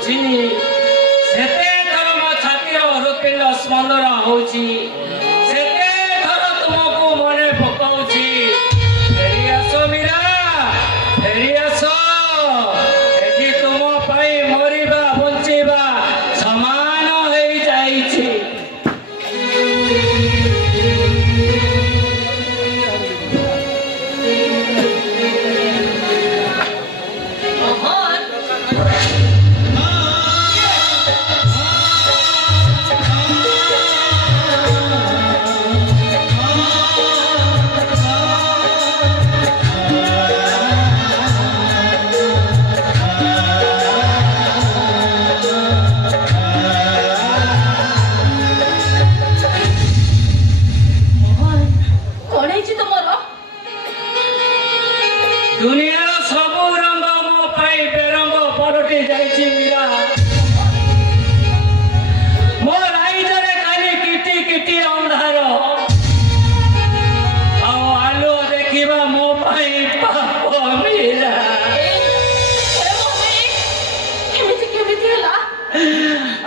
पकाउछि सेते थर मो छातीर हृदपिंड स्पंदन होउछि सेते थर तुमको मने पकाउछि फेरी आसो मीरा फेरी आसो एठी तुम पाई मरिबा बंचिबा समान होई जाइछि दुनिया सब रंग मो पाई बेरंग पलटि जाइछि मीरा मो राइजरे खाली किटी किटी अंधार आलो देखिबा मो पाई पाप मीरा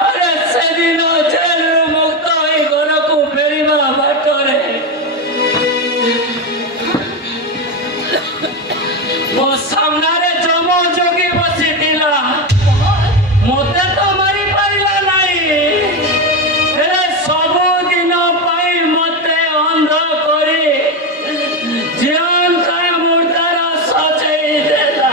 अरे से दिन जेल मुक्त होई घर को फेरिबा बाटरे मो सामने जमो जोगी बसी दिला मते तो मारी पारिला नाही हेले सब दिन पाई मते अंध करी जीवन काय मुर्दार सचई देला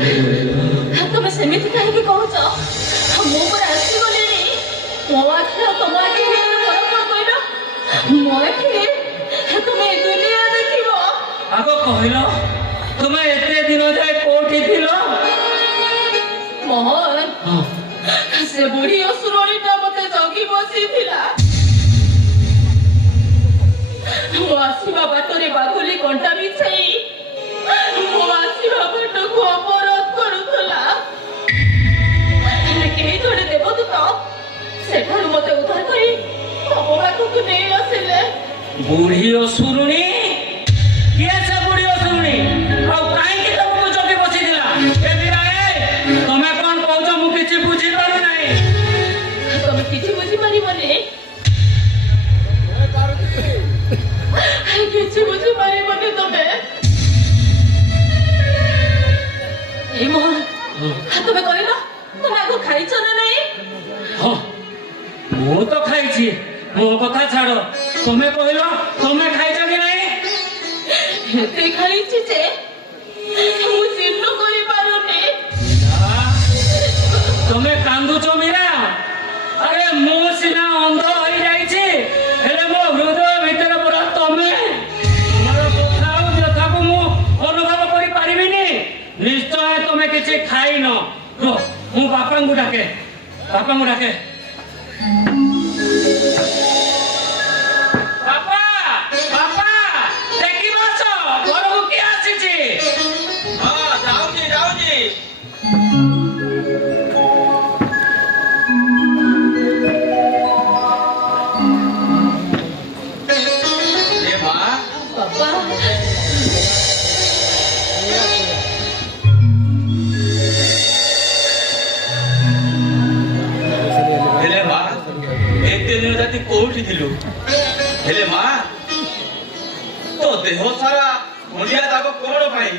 तुम्हें सेमिति कहीं कहूच मो पर आसी गलेनी मो आखि तुम आखि फरक कहल मो आखि तुम्हें दुनिया देखिबो आगो कहलो तुम्हें एते दिन जाय कोठी थिलो मोहन से बुढ़ी असुरनीटा मते जगी बसी थिला मो आसीबा बाटरे बागुली कंटा बिछाई मो आसीबा बाटको अपराध करूथला केही जड़े देवदूत सेठारु मते उद्धार करी तम पाखକୁ ନେଇ ଆସିଲେ बुढ़ी असुरुणी किए से बुढ़ी असुरुणी आ काई के तुमको जगे बसी दिला ए मीरा ए तमे कोन कहउछ मु किछि बुझी पारु नाही तमे किछि बुझी पारिबनी किछि बुझी पारिबनी तमे ए मोहन तमे कहलो तमे आगो खाइछ ना नहीं हां मु तो खाइछि मो कथा छाड़ो तमे कहलो तमे खाइछ कि नाही हेते खाइछि जे मु जीर्ण करि पारुनी तमे कांदुछ मीरा अरे मु सिना अंध होई जाइछि हेले मो हृदय भीतर पूरा तमे हमर कथा व्यथा को मु अनुभव करि पारिबिनी निश्चय तमे किछि खाइ न रो मु बापा को डाके बापा बापा देखि बस घर को के आसीछि हां जाउजी ए मां पापा हेले मां एते दिन जाति कोठी थिलु हेले मां तो देह सारा मुंडिया दाग कोण भाई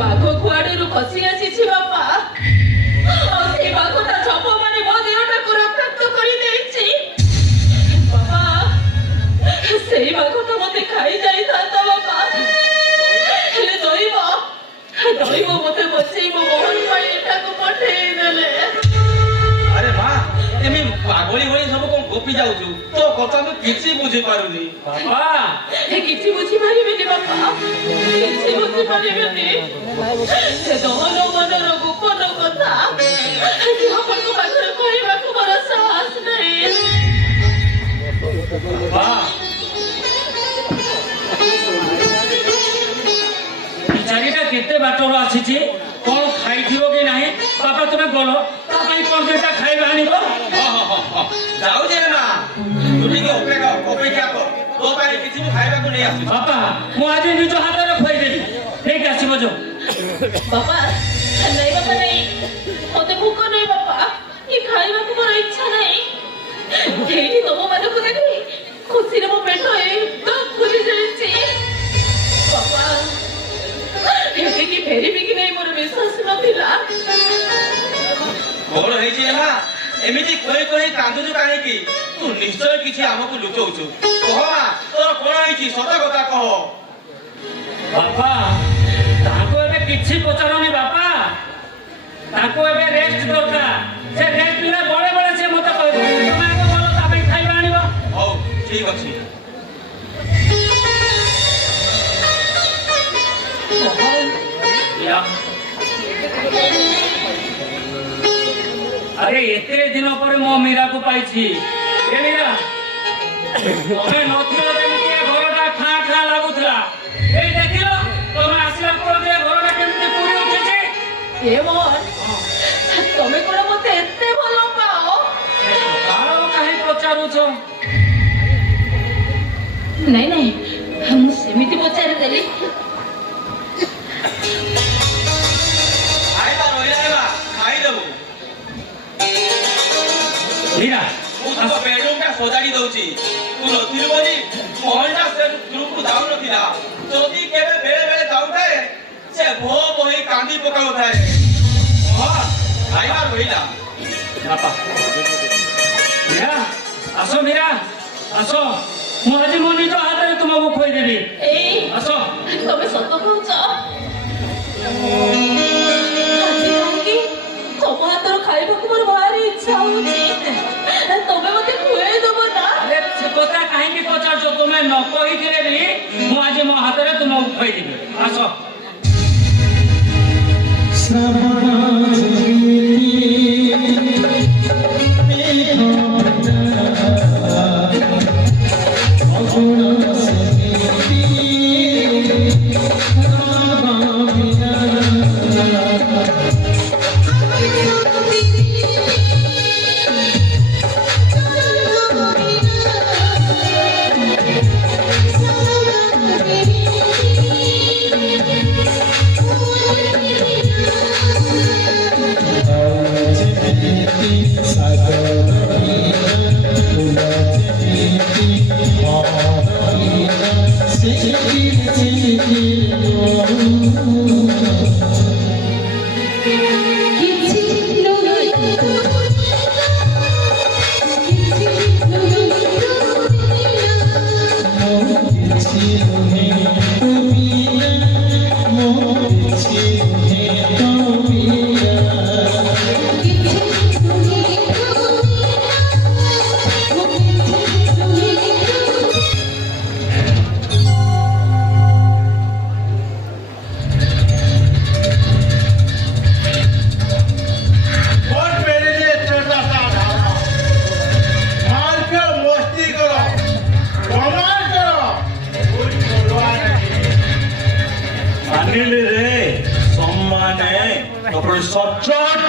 बाघ कुआडू खसी आसी बापा से बाघटा झप मारी मो देहटा को रक्ताक्त करी देछि बापा से बाघ तो मते खाई जाई था बापा हेले दइबो मते बचई मो मोहन पाई एटा को पठेई देले अरे मां एमी पागली होई सब को गोपी जाउछु तो कथा में किछि बुझी पारुनी बापा किछि बुझी पारिबेनी बापा किछि बुझी पारिबेनी से दहन मनर गोपन कथा कि हमर को पाखर कहबा को मोर साहस नहीं बापा बिचारीटा केते बाटरो आसीछि कोन खाइथिबो कि नाही बापा तुमे बोलो ता ପାଇଁ କ'ଣ ଦୁଇଟା ଖାଇବା ଆଣିବ? ଯାଉଛି ନା ତୁ ଟିକେ ଅପେକ୍ଷା କର ତୋ ପାଇଁ କିଛି ମୁଁ ଖାଇବାକୁ ନେଇ ଆସୁଛି। ବାପା ମୁଁ ଆଜି ନିଜ ହାତରେ ଖୁଆଇଦେବି ଠିକ ଆସିବ ଯୋଉ ବାପା ନାଇଁ ବାପା ନାଇଁ ମତେ ଭୋକ ନାହିଁ ବାପା କି ଖାଇବାକୁ ମୋର ଇଚ୍ଛା ନାହିଁ ଏଇଠି ତମମାନଙ୍କୁ ଦେଖି ଖୁସିରେ ମୋ ପେଟ ଏକଦମ ପୁରି ଯାଇଛି ବାପା ଏଠିକି ଫେରିବି କି ନାହିଁ ମୋର ବିଶ୍ୱାସ ନଥିଲା କଣ ହେଇଛି ନା ଏମିତି କହି କହି କାନ୍ଦୁଛୁ କାହିଁକି ତୁ ନିଶ୍ଚୟ କିଛି ଆମକୁ ଲୁଚଉଛୁ କହ ମା ତୋର କଣ ହେଇଛି ସତ କଥା କହ। ବାପା ତାଙ୍କୁ ଏବେ କିଛି ପଚାରନି ବାପା ତାଙ୍କୁ ଏବେ ରେଷ୍ଟ ଦରକାର ସେ ରେଷ୍ଟ ନେଲେ ବଳେ ବଳେ ସେ ମତେ କହିବ ତମେ ଆଗ ଭଲ ତା ପାଇଁ ଖାଇବା ଆଣିବ। ହଉ ଠିକ ଅଛି। अरे एते दिन पर मो मीरा को पाइछि ए मीरा तमे नथिलो जेमिति घरटा खा खा लागुथला ए देखिलो तमे आसिला पर जे घरटा केमति पुरी उठिछि ए मोहन तमे कोन मते एते भलो पाओ कारो काहे पचारु छ नहीं नहीं हम सेमिति पचार देली ଖାଇବା ରହିଲା ଖାଇଦେବୁ मीरा ମୁଁ ତୋ ବେଡରୁମଟା ସଜାଡି ଦଉଛି ତୁ ନଥିଲୁ ବୋଲି ମୋହନଟା ସେ ରୁମକୁ ଯାଉନଥିଲା ଯଦି କେବେ ବେଳେ ବେଳେ ଯାଉଥାଏ ସେ ଭୋ ବହି କାନ୍ଦି ପକାଉଥାଏ। ହଁ ଖାଇବା ରହିଲା बापा मीरा आसो मीरा आसो मु आज मो निज हाथ तुमको खोई देबी ए आसो तमे सत कहूछ আজি কাହିଁକି ତମ ହାତର ଖାଇବାକୁ ମୋର ଭାରି ଇଚ୍ଛା ହଉଛି ତମେ ମତେ ଖୁଆଇ ଦବ ନା अरे से कोता काहे की पचार जो तुम्हें न कहि थिले भी मु आज मो हाथ रे तुमको खोई देबी आसो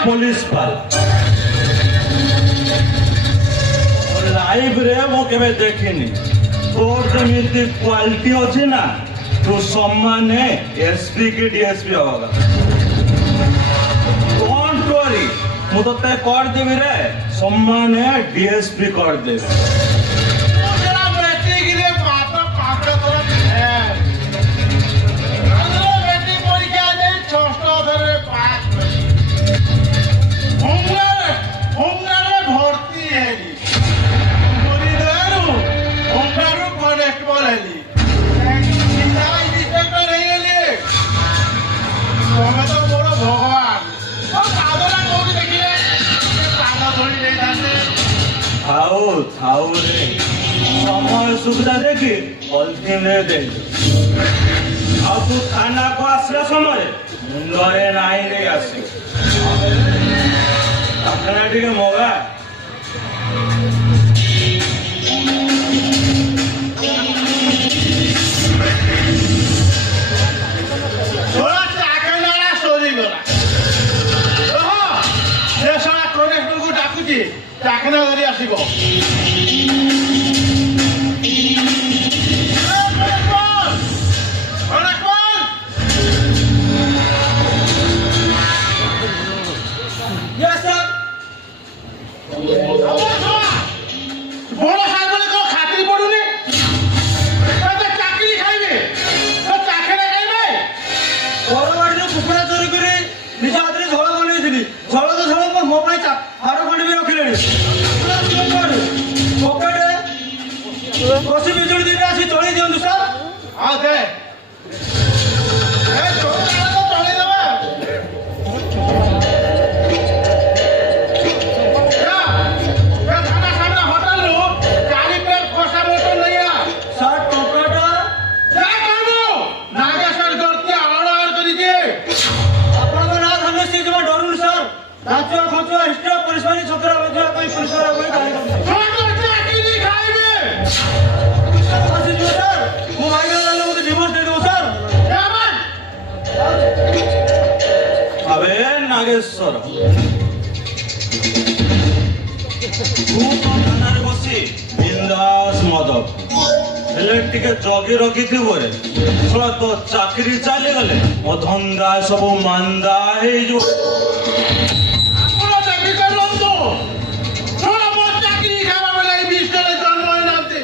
पुलिस पर लाइव रे मो केबे देखिनी तोर जेमिति क्वालिटी अछि ना तू सम्मान एसपी की डीएसपी होगा डोंट वरी मु तो ते कर देबी रे सम्मान डीएसपी कर देबी जरा बेटी के लिए माता पांच तरफ है अंदर बेटी परीक्षा दे 6 धरे पास होमगार्ड भर्ती है बुरीदारू होमगार्ड कनेक्टेबल है सीधा इंस्पेक्टर नहीं है तुम्हें तो बड़ा भगवान और साधना कोई देखिए पादा थोड़ी नहीं जाते थाऊ थाऊ रे समय सुविधा देखी पॉलिथिन रे दे आ तू थाना को आसला समय मुंडरे नाही रे आसी अपना ठीक मोगा थोड़ा चाकनारा सोरी गोला ओहो ये सारा कोने ଚାଖଣା ଧରି ଆସିବ Yes, sir. ବଡ ସାହେବ କଣ ଖାତିରି ପଡୁନି ଚାକିରି ଖାଇବେ ଚାଖଣା ଖାଇବେ ପରବାଡ଼ିରୁ କୁକୁଡ଼ା ଚୋରି କରି ନିଜ ହାତରେ ଝୋଳ ବନେଇଥିଲି ଝୋଳ ତ ଝୋଳ ମୋ ପାଇଁ ହାଡ଼ ଖଣ୍ଡି ବି ରଖିଲେଣି ପକେଟେ ବସି ବିଜୁଳି ଦିନରେ ଆସି ଚଳେଇ ଦିଅନ୍ତୁ ସାର୍ ହଁ ଦେ ଚଳେଇଦେବା ଥାନା ସାମ୍ନା ହୋଟେଲରୁ 40 ପ୍ଲେଟ୍ କଷା ମଟନ ନେଇ ଆ ସାର୍ ଟଙ୍କାଟା ଯା କହିବୁ ନାଗେଶ୍ୱର ଗର୍ତ୍ତି ଆଳ କରିଦିଏ ଆପଣଙ୍କ ନାଁ ଧନ୍ୟ ସେ ଜମା ଡରୁନି ସାର୍ ନାଚୁଆ ଖଞ୍ଚୁଆ ଇଷ୍ଟ ପରିଶ୍ରମୀ ଛତରା ବଜୁଆ ପାଇଁ ପରିଶ୍ରମ କରି ଗାଳି କରୁଛନ୍ତି ଚାକିରି ଖାଇବେ ଆସିଯିବ ସାର୍ ମୋ ଭାଇର ରହିଲେ ମୋତେ ଡିଭୋର୍ସ ଦେଇଦେବ ସାର୍ ଆବେ ନାଗେଶ୍ୱର ତୁ ତ ଥାନାରେ ବସି ବିନ୍ଦାସ ମଦ ହେଲେ ଟିକେ ଜଗି ରଖିଥିବୁ ରେ ଶୁଣ ତୋ ଚାକିରି ଚାଲିଗଲେ ମୋ ଧନ୍ଦା ସବୁ ମାନ୍ଦା ହେଇଯିବ ଆପଣ ଚାକିରି କରନ୍ତୁ ଶୁଣ ମୋ ଚାକିରି ଖାଇବା ବେଳେ ଏଇ ବିଷୟରେ ଜନ୍ମ ହେଇନାହାନ୍ତି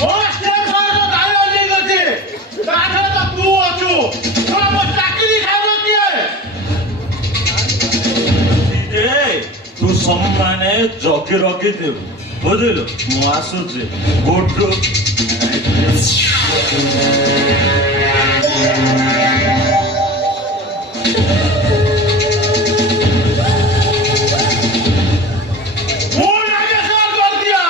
ମୋ ଷ୍ଟେପ ସହିତ ଦାୟିତ୍ୱ ନେଇଗଛି ତା ଛଡ଼ା ତ ତୁ ଅଛୁ ଶୁଣ ମୋ ଚାକିରି ଖାଇବ କିଏ ଏ ତୁ ସମ୍ମାନେ ଜଗି ରଖିଥିବୁ ବୁଝିଲୁ ମୁଁ ଆସୁଛି ଗୁଡୁ ମୁଁ ନାଗେଶ୍ୱର କରିଦିଅ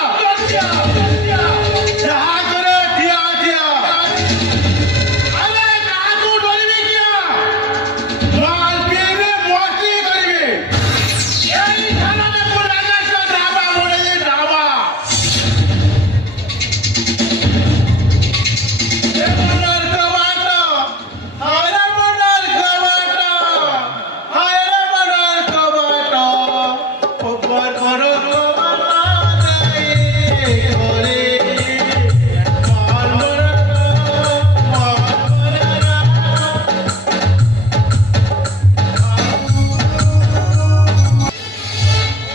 ଯାହା କରେ ଠିଆ ଆରେ କାହାକୁ ଡରିବି କିଆ ମାଲ ପିଇବେ ମସ୍ତି କରିବେ ଏଇ ଥାନାରେ ମୁଁ ନାଗେଶ୍ୱର ଢାବା ବନେଇ ଢାବା ଏ ମନର କବାଟ ହାয়রে মনর কবাট হায়রে মনর কবাট ওপর করো কবাট যাই ঘরে মাল মনর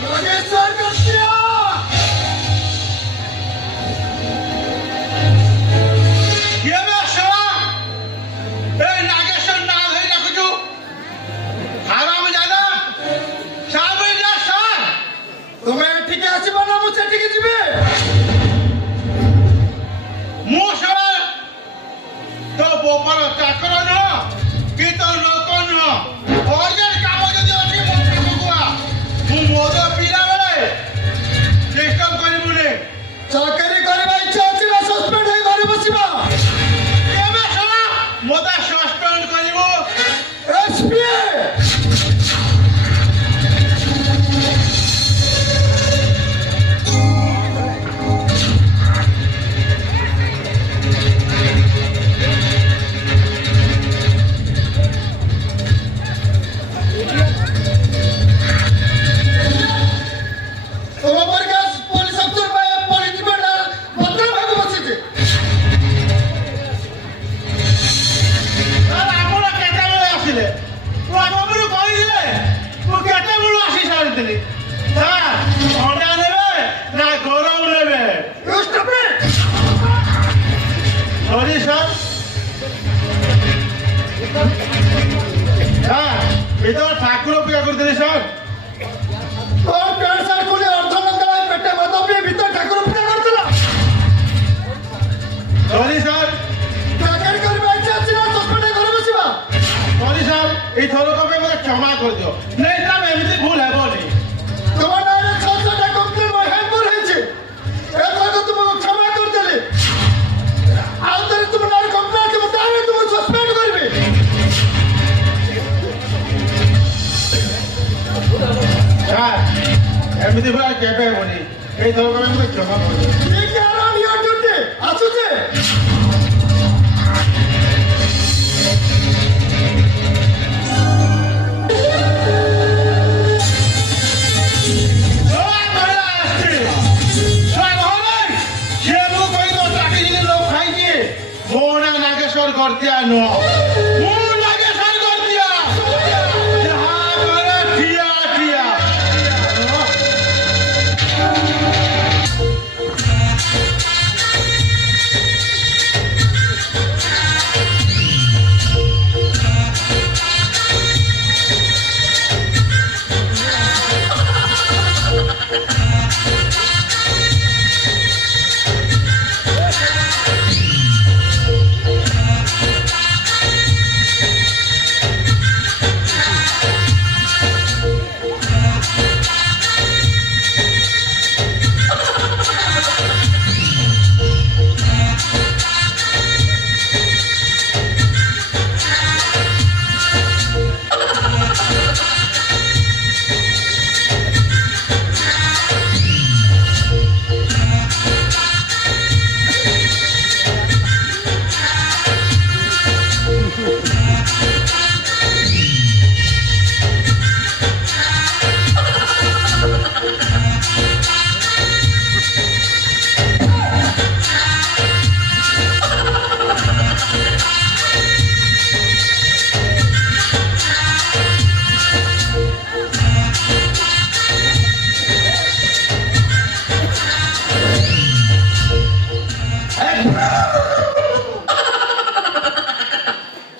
নাগেশ্বর কষ্টিয়া কেবে শোনা এই নাগেশ্বর না ধরে রাখুছু হারাম জাদা সামনে যা সার তুমি এঠিকে আসিব না মু সেঠিকে ଯିବି ମୁଁ ଶଳା ତୋ ବୋପାର ଚାକର ନୁହଁ କି ତୋ ଲୋକ ନୁହଁ ଅର୍ଜେଣ୍ଟ କାମ ଯଦି ଅଛି ମୋ ପାଖକୁ ଆ ମୁଁ ମଦ ପିଇଲା ବେଳେ ଡିଷ୍ଟର୍ବ କରିବୁନି ଚାକିରି କରିବା ଇଚ୍ଛା ଅଛି ନା ସସ୍ପେଣ୍ଡ ହେଇ ଘରେ ବସିବା କେବେ ଶଳା ମତେ ସସ୍ପେଣ୍ଡ କରିବୁ ଏସପି ତମ ପରିକା ପୋଲିସ ଅଫିସର ପାଇଁ ପୋଲିସ ଡିପାର୍ଟମେଣ୍ଟ ଭଦ୍ର ଭାବେ ବସିଛି ଆପଣ କେତେବେଳେ ଆସିଲେ ମୁଁ ଆପଣଙ୍କୁ କହିଥିଲେ ମୁଁ କେତେବେଳୁ ଆସି ସାରିଥିଲି ଥଣ୍ଡା ନେବେ ନା ଗରମ ନେବେ ସରି ସାର୍ ଭିତରେ ଠାକୁର ପୂଜା କରିଥିଲି ସାର୍ ସରି ସାର୍ ସରି ସାର୍ ଏଇ ଥରକ ପାଇଁ ମୋତେ କ୍ଷମା କରିଦିଅ ନାଇଁ ସାର୍ ଏମିତି ଭୁଲ ହେବନି ସାର୍ ଏମିତି ଭୁଲ ଆଉ କେବେ ହେବନି ଏଇ ଥରକ ପାଇଁ ମୋତେ କ୍ଷମା କରିଦିଅ ଆସୁଛେ করতিয়া নো মু লাগে সার করতিয়া যাহা করে ঠিয়া ঠিয়া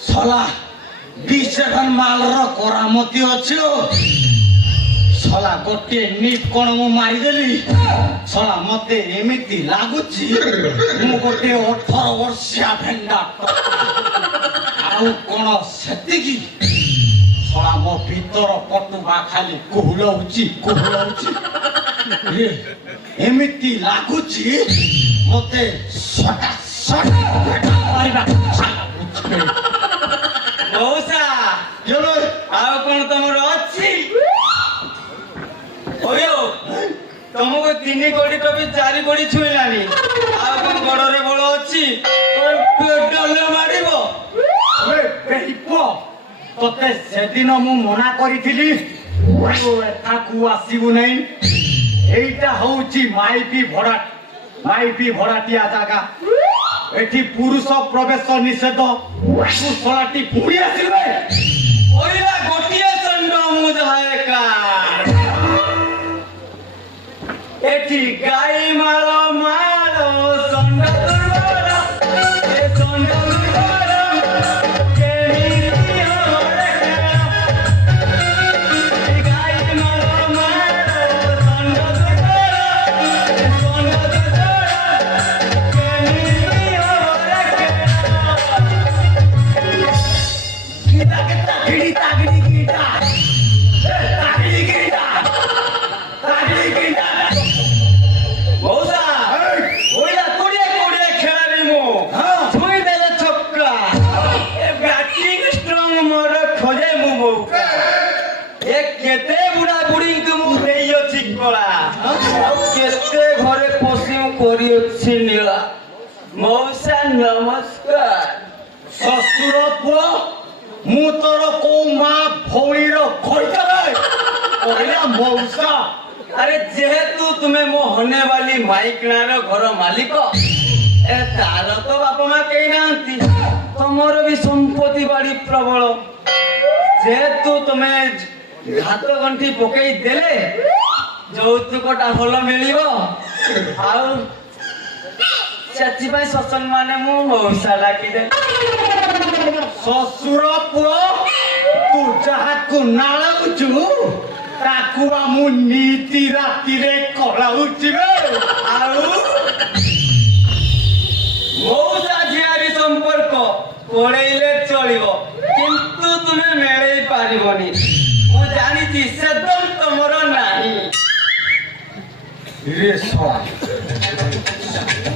ଶଳା ବିଶେଷଣ ମାଲର କରାମତି ଅଛି ଶଳା ଗୋଟିଏ ନିଟ୍ କଣ ମୁଁ ମାରିଦେଲି ଶଳା ମତେ ଏମିତି ଲାଗୁଛି ମୁଁ ଗୋଟିଏ 18 ବର୍ଷିଆ ଭେଣ୍ଡା ଆଉ କଣ ସେତିକି ଶଳା ମୋ ଭିତର ପଟୁବା ଖାଲି କୁହୁଳଉଛି ଏମିତି ଲାଗୁଛି ମତେ ସଟା ମାରିବା ମଉସା ଆଉ କଣ ତମର ଅଛି ଓୟୋ ତମକୁ 3 କୋଟି ଟପି 4 କୋଟି ଛୁଇଁଲାନି ଆଉ କଣ ଗୋଡରେ ବଳ ଅଛି ଡଲେ ମାରିବ ତତେ ସେଦିନ ମୁଁ ମନା କରିଥିଲି ତୁ ଏଠାକୁ ଆସିବୁ ନାହିଁ ଏଇଟା ହଉଛି ମାଇପି ଭଡାଟିଆ ଜାଗା ଏଠି ପୁରୁଷ ପ୍ରବେଶ ନିଷେଧ ତୁ ଶଳାଟି ପୁଣି ଆସିବେ ଓଇଲା ଗୋଟିଏ ଚଣ୍ଡ ମୁଁ ଯାହା ଏଠି ଗାଈ ମାଳ ଷଣ୍ଢ ଦୁର୍ବଳ ଏ ଷଣ୍ଢ ଦୁର୍ବଳ କେମିତି ହବ ଏ ଗାଈ ମାଳ ଷଣ୍ଢ ଦୁର୍ବଳ ଏ ଷଣ୍ଢ ଦୁର୍ବଳ କେମିତି ହବ ମଉସା ଓଇଲା କୋଡ଼ିଏ ଖେଳାଳି ମୁଁ ଛୁଇଁ ଦେଲେ ଛକ୍କା ଏ ବ୍ୟାଟିଂ ଷ୍ଟ୍ରଙ୍ଗ ମୋର ଖୋଜେ ମୁଁ ମଉକା ଏ କେତେ ବୁଢା ବୁଢୀଙ୍କୁ ମୁଁ ଦେଇଅଛି କଳା ଆଉ କେତେ ଘରେ ପଶି ମୁଁ କରିଅଛି ନୀଳା ମଉସା ନମସ୍କାର ଶ୍ୱଶୁର ପୁଅ ମୁଁ ତୋର କୋଉ ମା ଭଉଣୀର କହିଲା ମଉସା अरे जेहेतु तुम्हें मो होने वाली माइकनार घर मालिक ए तार तो बापा माँ कही नांती तमर भी संपत्ति बाड़ी प्रबल जेहेतु तुम्हें हाथ गंठी पकई देले ଯୌତୁକଟା ଭଲ ମିଳିବ ଆଉ ସେଥିପାଇଁ ଶଶନ ମାନେ ମୁଁ ମଉସା ଡାକିଦେଲି ଶ୍ୱଶୁର ପୁଅ ତୁ ଯାହାକୁ ନାଳୁଛୁ ତାକୁ ବା ମୁଁ ନୀତି ରାତିରେ କଳାଉଛି ଆଉ ମଉସା ଝିଆରୀ ସମ୍ପର୍କ କୋଳେଇଲେ ଚଳିବ କିନ୍ତୁ ତୁମେ ମେଳେଇ ପାରିବନି ମୁଁ ଜାଣିଛି ସେଦମ ତମର ନାହିଁ रे शला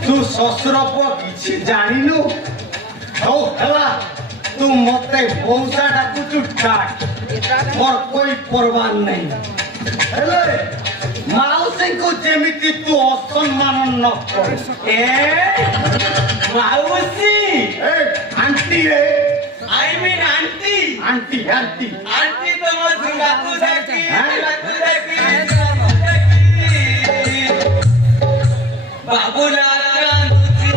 तू ଶ୍ୱଶୁର ପୁଅ କିଛି ଜାଣିନୁ ହଉ ହେଲା ତୁ ମତେ ମଉସା ଡାକୁଛୁ ଡାକ ମୋର કોઈ ପରବାହ ନାହିଁ ହେଲେ ମାଉସୀଙ୍କୁ ଯେମିତି ତୁ ଅସମ୍ମାନ ନ କର ଏ ମାଉସୀ ଏ ଆଣ୍ଟି ରେ I mean aunty aunty aunty aunty ତମ ଝୁଲାକୁ ଦେଖି ଝୁଲାକୁ ଦେଖି ବାବୁଲା କାନ୍ଦୁଛି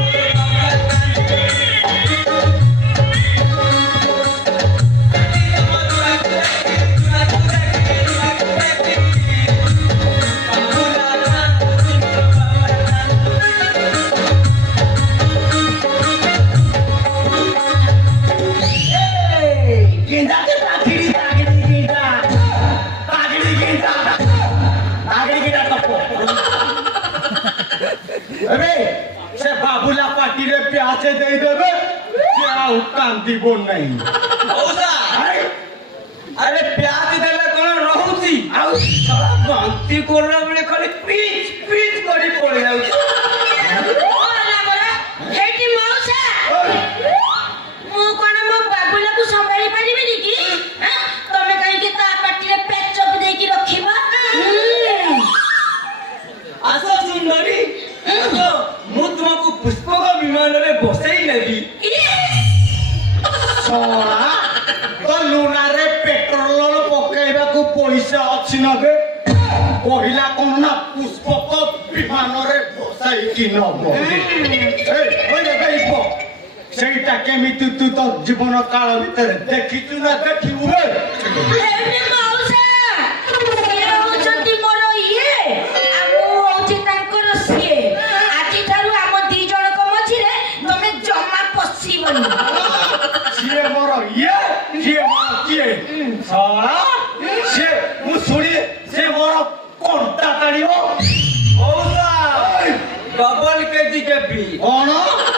ଆଉ କାନ୍ଦିବ ନାହିଁ ମଉସା ଆରେ ପ୍ୟାଜ ଦେଲେ କଣ ରହୁଛି ଆଉ ଶଳା ବାନ୍ତି କଲା ବେଳେ ଖାଲି ପିଚ୍ ପିଚ୍ କରି ପଳେଇ ଯାଉଛି ହେଇଟି ମଉସା ମୁଁ କଣ ମୋ ବାବୁଲାକୁ ସମ୍ଭାଳି ପାରିବିନି କି ତମେ କାହିଁକି ତା ପାଟିରେ ପେଚପ ଦେଇକି ରଖିବ ଆସ ସୁନ୍ଦରୀ ଆସ ମୁଁ ତୁମକୁ ପୁଷ୍ପକ ବିମାନରେ ବସେଇ ନେବି ଶଳା ତ ଲୁନାରେ ପେଟ୍ରୋଲ ପକେଇବାକୁ ପଇସା ଅଛି ନା ବେ କହିଲା କଣ ନା ପୁଷ୍ପକ ବିମାନରେ ବସାଇକି ନବ ସେଇଟା କେମିତି ତୁ ତ ଜୀବନ କାଳ ଭିତରେ ଦେଖିଛୁ ନା ଦେଖିବୁ ବେ ହେଇଟି ମଉସା ସିଏ ହଉଛନ୍ତି ମୋର ଇଏ ଆଉ ମୁଁ ହଉଛି ତାଙ୍କର ସିଏ ଆଜିଠାରୁ ଆମ ଦି ଜଣଙ୍କ ମଝିରେ ତମେ ଜମା ପଶିବନି ସିଏ ମୋର ଇଏ ସିଏ ମୋର କିଏ ଶଳା ସିଏ ମୁଁ ଶୁଣି ସେ ମୋର କଣ୍ଟା କାଢିବ ମଉସା ଡବଲ କେଜି କେବି କଣ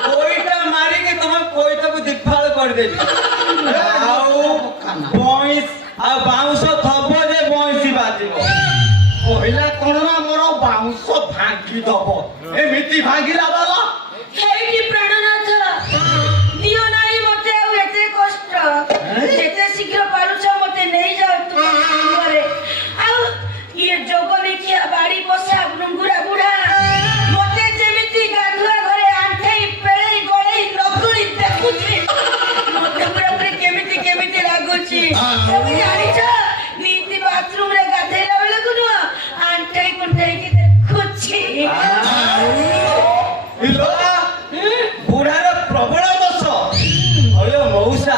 କୋଇଟା ମାରିକି ତମ କୋଇଟାକୁ ଦିଫାଳ କରିଦେବି ଆଉ ବଇଁଶ ଆଉ ବାଉଁଶ ଥବ ଯେ ବଇଁଶି ବାଜିବ କହିଲା କଣ ନା ମୋର ବାଉଁଶ ଭାଙ୍ଗି ଦବ ଏମିତି ଭାଙ୍ଗିଲା ବାଲା ହେଇଟି ପ୍ରାଣନାଥ ଦିଅ ନାହିଁ ମତେ ଆଉ ଏତେ କଷ୍ଟ ଯେତେ ଶୀଘ୍ର ପାରୁଛ ମତେ ନେଇଯାଅ ତୁମ ଘରେ ଆଉ ଇଏ ଯୋଗ ଦେଖିଆ ବାଡି ବସା ଭୃଙ୍ଗୁରା ବୁଢା ମତେ ଯେମିତି ଗାଧୁଆ ଘରେ ଆଣ୍ଠେଇ ପେଳେଇ ଗଳେଇ ନଗୁଳି ଦେଖୁଛି ମତେ ପୁରା କେମିତି ଲାଗୁଛି ତମେ ଜାଣିଛ ନିତି ବାଥରୁମରେ ଗାଧେଇଲା ବେଳକୁ ନୁହଁ ଆଣ୍ଠେଇ କୁଣ୍ଠେଇକି ଦେଖୁଛି ବୁଢାର ପ୍ରବଳ ଦୋଷ ଅୟ ମଉସା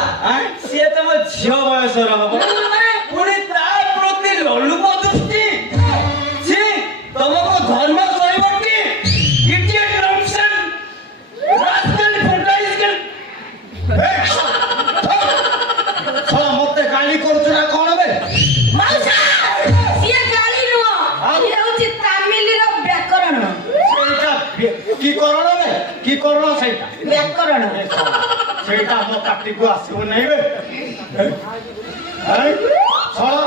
ସିଏ ତମ ଝିଅ ବୟସର ହବ ପୁଣି ତା ପ୍ରତି ଲୋଲୁପ ଦୃଷ୍ଟି ଛି ତମକୁ ଧର୍ମ ସହିବ କି ଇଡିୟଟ ନନ୍ସେନ୍ସ ରାସ୍କେଲ ଫୁଟାଇସ୍କେଲ ଶଳା ମତେ ଗାଳି କରୁଛୁ ନା କଣ ବେ ମଉସା ସିଏ ଗାଳି ନୁହଁ ସିଏ ହଉଛି ତାମିଲର ବ୍ୟାକରଣ ସେଇଟା କି କରଣ ବେ କି କରଣ ସେଇଟା ବ୍ୟାକରଣ ସେଇଟା ମୋ ପାଟିକୁ ଆସିବ ନାହିଁ ବେ ଶଳା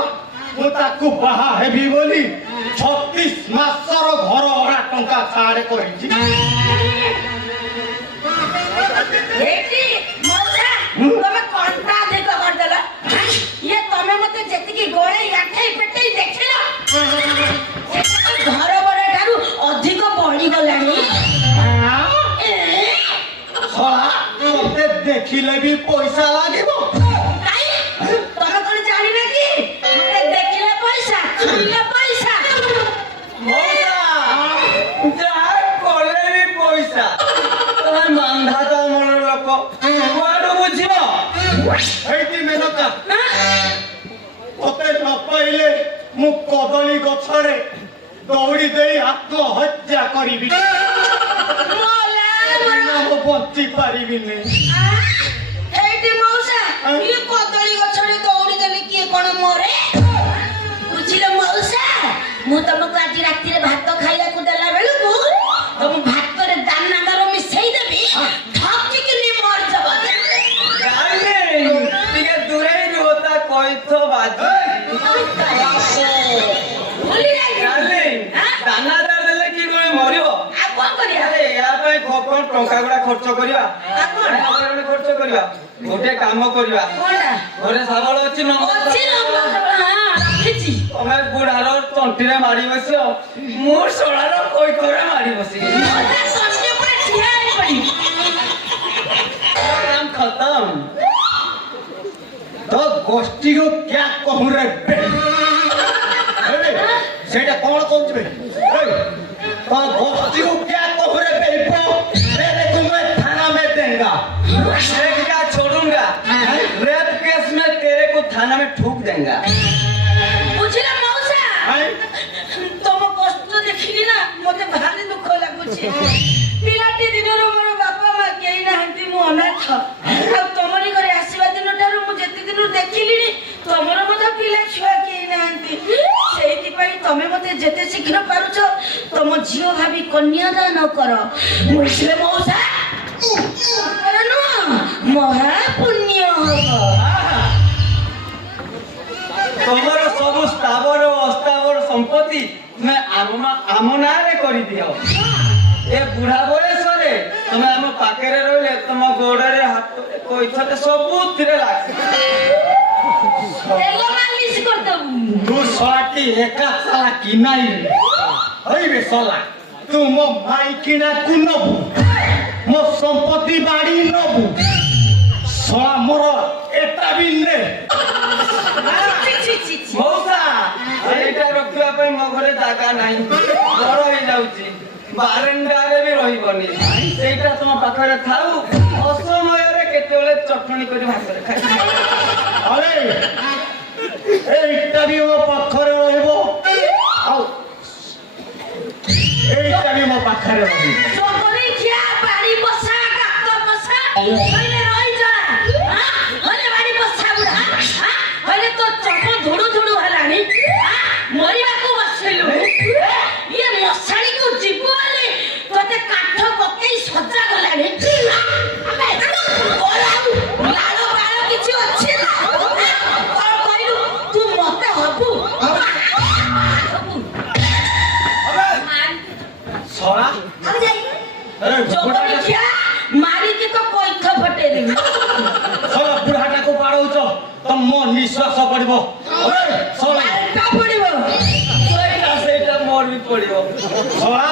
ମୁଁ ତାକୁ ବାହା ହେବି ବୋଲି 36 ମାସର ଘର ଭଡ଼ା ଟଙ୍କା ଛାଡେ କରିଛି ଏଇଠି ମଉସା ତମେ କଣ୍ଟା ଅଧିକ କରିଦେଲ ଇଏ ତମେ ମତେ ଯେତିକି ଗୋଳେଇ ଆଣ୍ଠେଇ ପେଟେଇ ଦେଖିଲ ଘର ଭଡ଼ା ଠାରୁ ଅଧିକ ବଢିଗଲାଣି ଶଳା ମତେ ଦେଖିଲେ ବି ପଇସା ଲାଗିବ କାଇଁ ତମେ କଣ ଜାଣିନ କି ମତେ ଦେଖିଲେ ପଇସା ଛୁଇଁଲେ ପଇସା ମଉସା ଯାହା କଲେ ବି ପଇସା ତମେ ମାନ୍ଧା ତ ମୂଳ ଲୋକ କୁଆଡୁ ବୁଝିବ ହେଇଟି ମେନକା ମତେ ନ ପାଇଲେ ମୁଁ କଦଳୀ ଗଛରେ ଦୌଡ଼ି ଦେଇ ଆତ୍ମହତ୍ୟା କରିବି ମୁଁ ବଞ୍ଚି ପାରିବିନି এইটি মৌসা ইয়ে কদলী গছরে দৌড়ি দেলে কিয়ে কোন মরে বুঝিল মৌসা মু তোমাকে আজ রাত্রিরে ভাত খাইବାକୁ দেলা বেলকু তম ভাতরে দানা মারো মিশাই দেবি ঠকিকি নি মর যাব ଟିକେ ଦୂରେଇ ରୁହ ତା କଇଥ ବାଜି ভুলি যাই ଦାନା ଦେଲେ କି କଣ ମରିବ আ কোন করিয়া ଆରେ ୟା ପାଇଁ କଣ ଟଙ୍କା ଗୁଡା ଖର୍ଚ୍ଚ କରିବା ଖର୍ଚ୍ଚ କରିବା ଗୋଟେ କାମ କରିବା কোনটা ଘରେ ଶାବଳ ଅଛି ଅଛି লম্বা হ্যাঁ রাখিছি ତମେ ବୁଢାର ତଣ୍ଟିରେ ମାରି ବସିବ ମୁଁ ଶଳାର କଇଥରେ ମାରି ବସିବି ওটা তন্ত্রে পরে ঠিয়া হই পড়ি କାମ ଖତମ तो गोष्ठी को क्या कहूँ रे बे सेटा कौन कौन बे तो गोष्ठी को क्या कहूँ रे बे तेरे को मैं थाना में देंगा क्या छोड़ूंगा रेप केस में तेरे को थाना में ठूक देंगा বুঝিলা মৌসা তোম কষ্ট দেখিলি না মতে ভারি দুঃখ লাগুছে পিলাটি দিনରୁ ମୋର ବାପା ମା କେହି ନାହାନ୍ତି ମୁଁ ଅନାଥ ଆଉ ତମରି ଘରେ ଆସିବା ଦିନଠାରୁ ମୁଁ ଯେତେ ଦିନରୁ ଦେଖିଲିଣି ତମର ମଧ୍ୟ ପିଲା ଛୁଆ କେହି ନାହାନ୍ତି ସେଇଥିପାଇଁ ତମେ ମତେ ଯେତେ ଶୀଘ୍ର ପାରୁଛ ତମ ଝିଅ ଭାବି କନ୍ୟାଦାନ କର ବୁଝିଲେ ମଉସା ନୁହଁ ମହା ତମର ସବୁ ସ୍ଥାବର ଓ ଅସ୍ଥାବର ସମ୍ପତ୍ତି ତୁମେ ଆମ ନାଁରେ କରିଦିଅ। ଏ ବୁଢା ବୟସରେ ତମେ ଆମ ପାଖରେ ରହିଲେ ତମ ଗୋଡରେ ହାତରେ କଇଥରେ ସବୁଥିରେ ଲାଗେ। ତେଲ ମାଲିସ କରିଦବୁ। ତୁ ଶଳାଟି ଏକା ଶଳା କିନାଇ ହଇବେ ଶଳା ତୁ ମୋ ମାଇକିଣାକୁ ନବୁ ମୋ ସମ୍ପତ୍ତି ବାড়ি ନବୁ ଶଳା ମୋର ଏଟା ବି ନେ ମଉସା ଏଇଟା ରଖିବା ପାଇଁ ମୋ ଘରେ ଜାଗା ନାହିଁ ବଡ ହେଇଯାଉଛି ବାରଣ୍ଡାରେ ବି ରହିବନି ସେଇଟା ତମ ପାଖରେ ଥାଉ ଅସମୟରେ କେତେବେଳେ ଚଟଣି କରି ଭାତରେ ଖାଇ ଆରେ এইটা ବି ମୋ ପାଖରେ ରହିବ ଆଉ এইটা ବି ମୋ ପାଖରେ ରହିବ। ଚକରି ଖିଆ ବାড়ি ବସା କାକ ବସା କହିଲେ ରହିଯା ହରେ ବାড়ি ବସା ବୁଢା ହରେ ତ ଚକ ଧୁଡୁ ଧୁଡୁ ହେଲାଣି ମରିବାକୁ ବସିଲୁ ଇଏ ମଶାଣିକୁ ଯିବୁ ବୋଲି ତତେ କାଠ ପକେଇ ସଜା ଗଲାଣି ଲାଳ ବାଳ କିଛି ଅଛି ନା କଣ କହିଲୁ ତୁ ମତେ ହବୁ ଶଳା ଚକରି ଖିଆ ମାରିକି ତ କଇଥ ଫଟେଇ ଦେବି ଶଳା ବୁଢାଟାକୁ ବାଡଉଛ ତମ ନିଶ୍ୱାସ ପଡିବ ଶଳା କା ପଡିବ ସେଇଟା ମୋର ବି ପଡିବ ଶଳା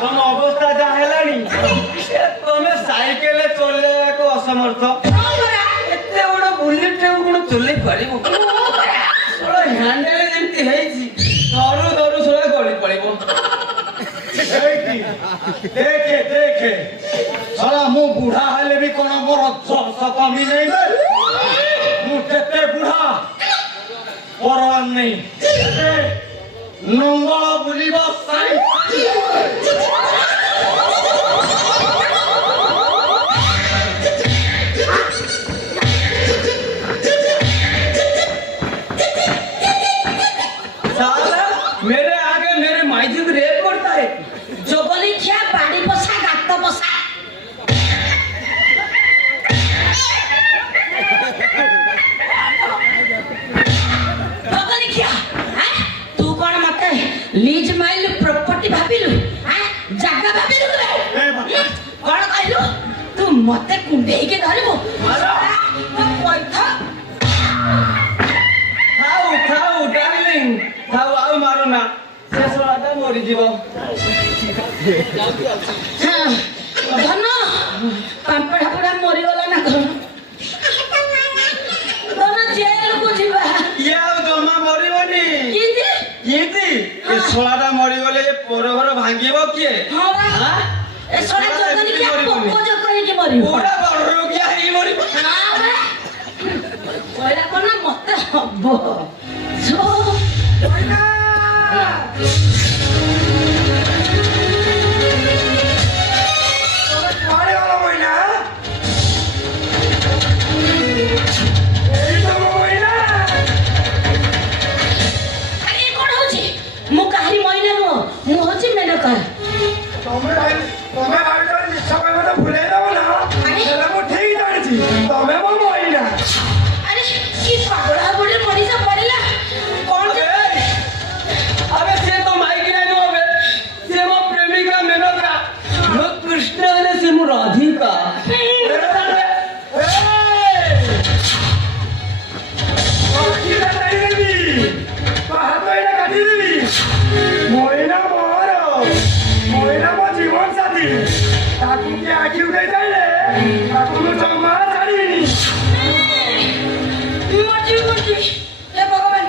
ତମ ଅବସ୍ଥା ଯାହା ହେଲାଣି ତମେ ସାଇକେଲରେ ଚଲେଇବାକୁ ଅସମର୍ଥ ଏତେ ବଡ ବୁଲେଟକୁ କଣ ଚଲେଇ ପାରିବ ହ୍ୟାଣ୍ଡେଲ ଯେମିତି ହେଇଛି ଧରୁ ଧରୁ ଶଳା ଗଳି ପଡିବ ଦେଖେ ଦେଖେ ଶଳା ମୁଁ ବୁଢା ହେଲେ ବି କଣ ମୋର ଜସ କମି ନାହିଁ ମୁଁ କେତେ ବୁଢା ପରବାନ ନାହିଁ ନଙ୍ଗଳ ବୁଲିବ ସାଇ साला मेरे आगे मेरे माइजी को रेप करता है জগলি খিয়া বাড়ি বসা গাত বসা জগলি খিয়া তু কোন মতে লিজ মাইল প্রপার্টি ভাবিলু জায়গা ভাবিলু কোন কইলু তু মতে কুঁডেইকে ধরিবু পয়সা ଥାଉ ଡାର୍ଲିଂ ଥାଉ ଆଉ ମାର ନା ସେ ଶଳାଟା ମରିଯିବ ଧନ ପାମ୍ପଡା ପଡା ମରିଗଲା ନା କଣ ଧନ ଜେଲକୁ ଯିବା ଇଏ ଆଉ ଜମା ମରିବନି କିନ୍ତି ଇନ୍ତି ଏ ଶଳାଟା ମରିଗଲେ ଏ ପର ଘର ଭାଙ୍ଗିବ କିଏ ହଁ ବା ଏ ସଡା ଜଗନି କି ପୋକ ଜକ ହେଇକି ମରିବ ପୁରା ବଡ ରୋଗିଆ ହେଇକି ମରିବ କହିଲା କଣ ମତେ ହବ ମୁଁ କାହାରି ମଇନା ନୁହଁ ମୁଁ ହଉଛି ମେନକା ତମେ ଭାବିଛ ନିଶ୍ଚୟ ପାଇଁ ମତେ ଭୁଲେଇ ଦବ ନା ହେଲେ ମୁଁ ଠିକ ଜାଣିଛି ତମେ ମୋ ମହିଳା ଆରେ କି ପାଗଳା ବୁଢୀ ମଣିଷ ପଡିଲା କଣ अबे से तो माइकी नहीं नो अबे से मो प्रेमिका मेनका मो कृष्ण ने से मो राधिका মহিলা মো জীবন সাথী তাকে কি আঁকি উঠে যাইলে তাকে জমা ছাড়িনি মজি মজি হে ভগবান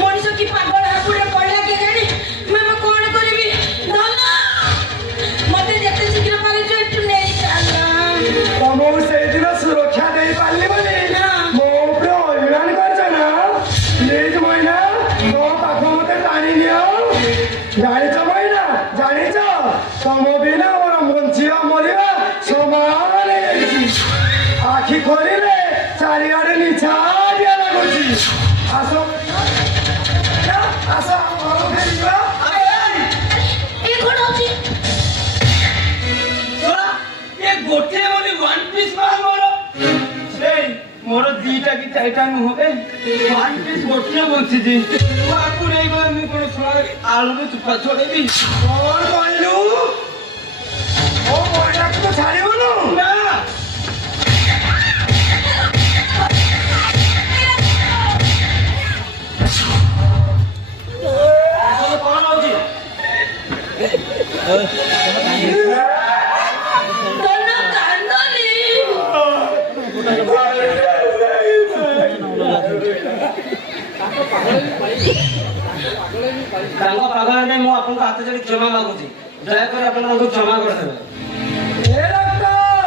মଣିଷ কি ପାଗଳ ହାକୁଡେ ପଡିଲା କେ ଜାଣି ମୁଁ ଏବେ କଣ କରିବି ଧନ ମତେ ଯେତେ ଶୀଘ୍ର ପାରୁଛ ଏଠୁ ନେଇ ଚାଲ ତମକୁ ସେଇଦିନ ସୁରକ୍ଷା ଦେଇପାରିଲି ବୋଲି ମୋ ଉପରେ ଅଭିମାନ କରିଛ ନା ପ୍ଲିଜ ମହିଳା ତମ ପାଖ ମତେ ଟାଣି ନିଅ ଜାଣିଛ ମହିଳା ଜାଣିଛ ତମ ବିନା ମୋର ବଞ୍ଚିବା ମରିବା ସମାନ ହେଇଯାଇଛି ଆଖି ଖୋଲିଲେ ଚାରିଆଡେ ନିଛାଟିଆ ଲାଗୁଛି ଆସ ଆସ ଘର ଫେରିଯିବା ଏ କଣ ହଉଛି ये गोटे बोली वन पीस माल मोरो এই মোর দিটা কি চাইটা হবে ওয়ান পিস গোটিয়ে বঞ্চিছি আপু নেই গলে মু কোন ছড়া আলু চুপা ছড়েবি কল কইলু ও ময়নাকে তো ছাড়িব না না এসব କଣ ହଉଛି ଧନ କାନ୍ଦନି ତାଙ୍କ ପାଗଳ ନେଇ ମୁଁ ଆପଣଙ୍କ ହାତ ଯୋଡ଼ି କ୍ଷମା ମାଗୁଛି ଦୟାକରି ଆପଣ ତାଙ୍କୁ କ୍ଷମା କରିଦେବେ ଏ ଡକ୍ଟର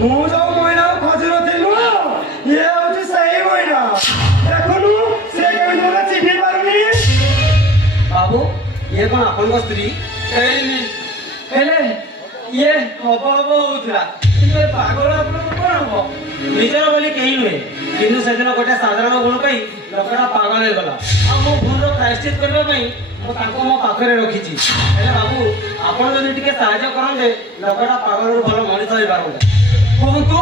ମୁଁ ଯୋଉ ମହିଳାକୁ ଖୋଜି ନଥିଲୁ ଇଏ ହଉଛି ସେଇ ମହିଳା ଦେଖୁନୁ ସେ କେମିତି ମୋତେ ଚିହ୍ନି ପାରୁନି ବାବୁ ଇଏ କଣ ଆପଣଙ୍କ ସ୍ତ୍ରୀ ହେଇନି ହେଲେ ଇଏ ହବ ହବ ହଉଥିଲା କିନ୍ତୁ ଏ ପାଗଳ ଆପଣଙ୍କୁ କଣ ହବ ନିଜର ବୋଲି କେହି ନୁହେଁ କିନ୍ତୁ ସେଦିନ ଗୋଟେ ସାଧାରଣ ଗୁଣ ପାଇଁ ଲୋକଟା ପାଗଳ ହେଇଗଲା ଆଉ ମୋ ଭୁଲର ପ୍ରାୟଶ୍ଚିତ କରିବା ପାଇଁ ମୁଁ ତାଙ୍କୁ ମୋ ପାଖରେ ରଖିଛି ହେଲେ ବାବୁ ଆପଣ ଯଦି ଟିକେ ସାହାଯ୍ୟ କରନ୍ତେ ଲୋକଟା ପାଗଳରୁ ଭଲ ମଣିଷ ହେଇପାରନ୍ତା କୁହନ୍ତୁ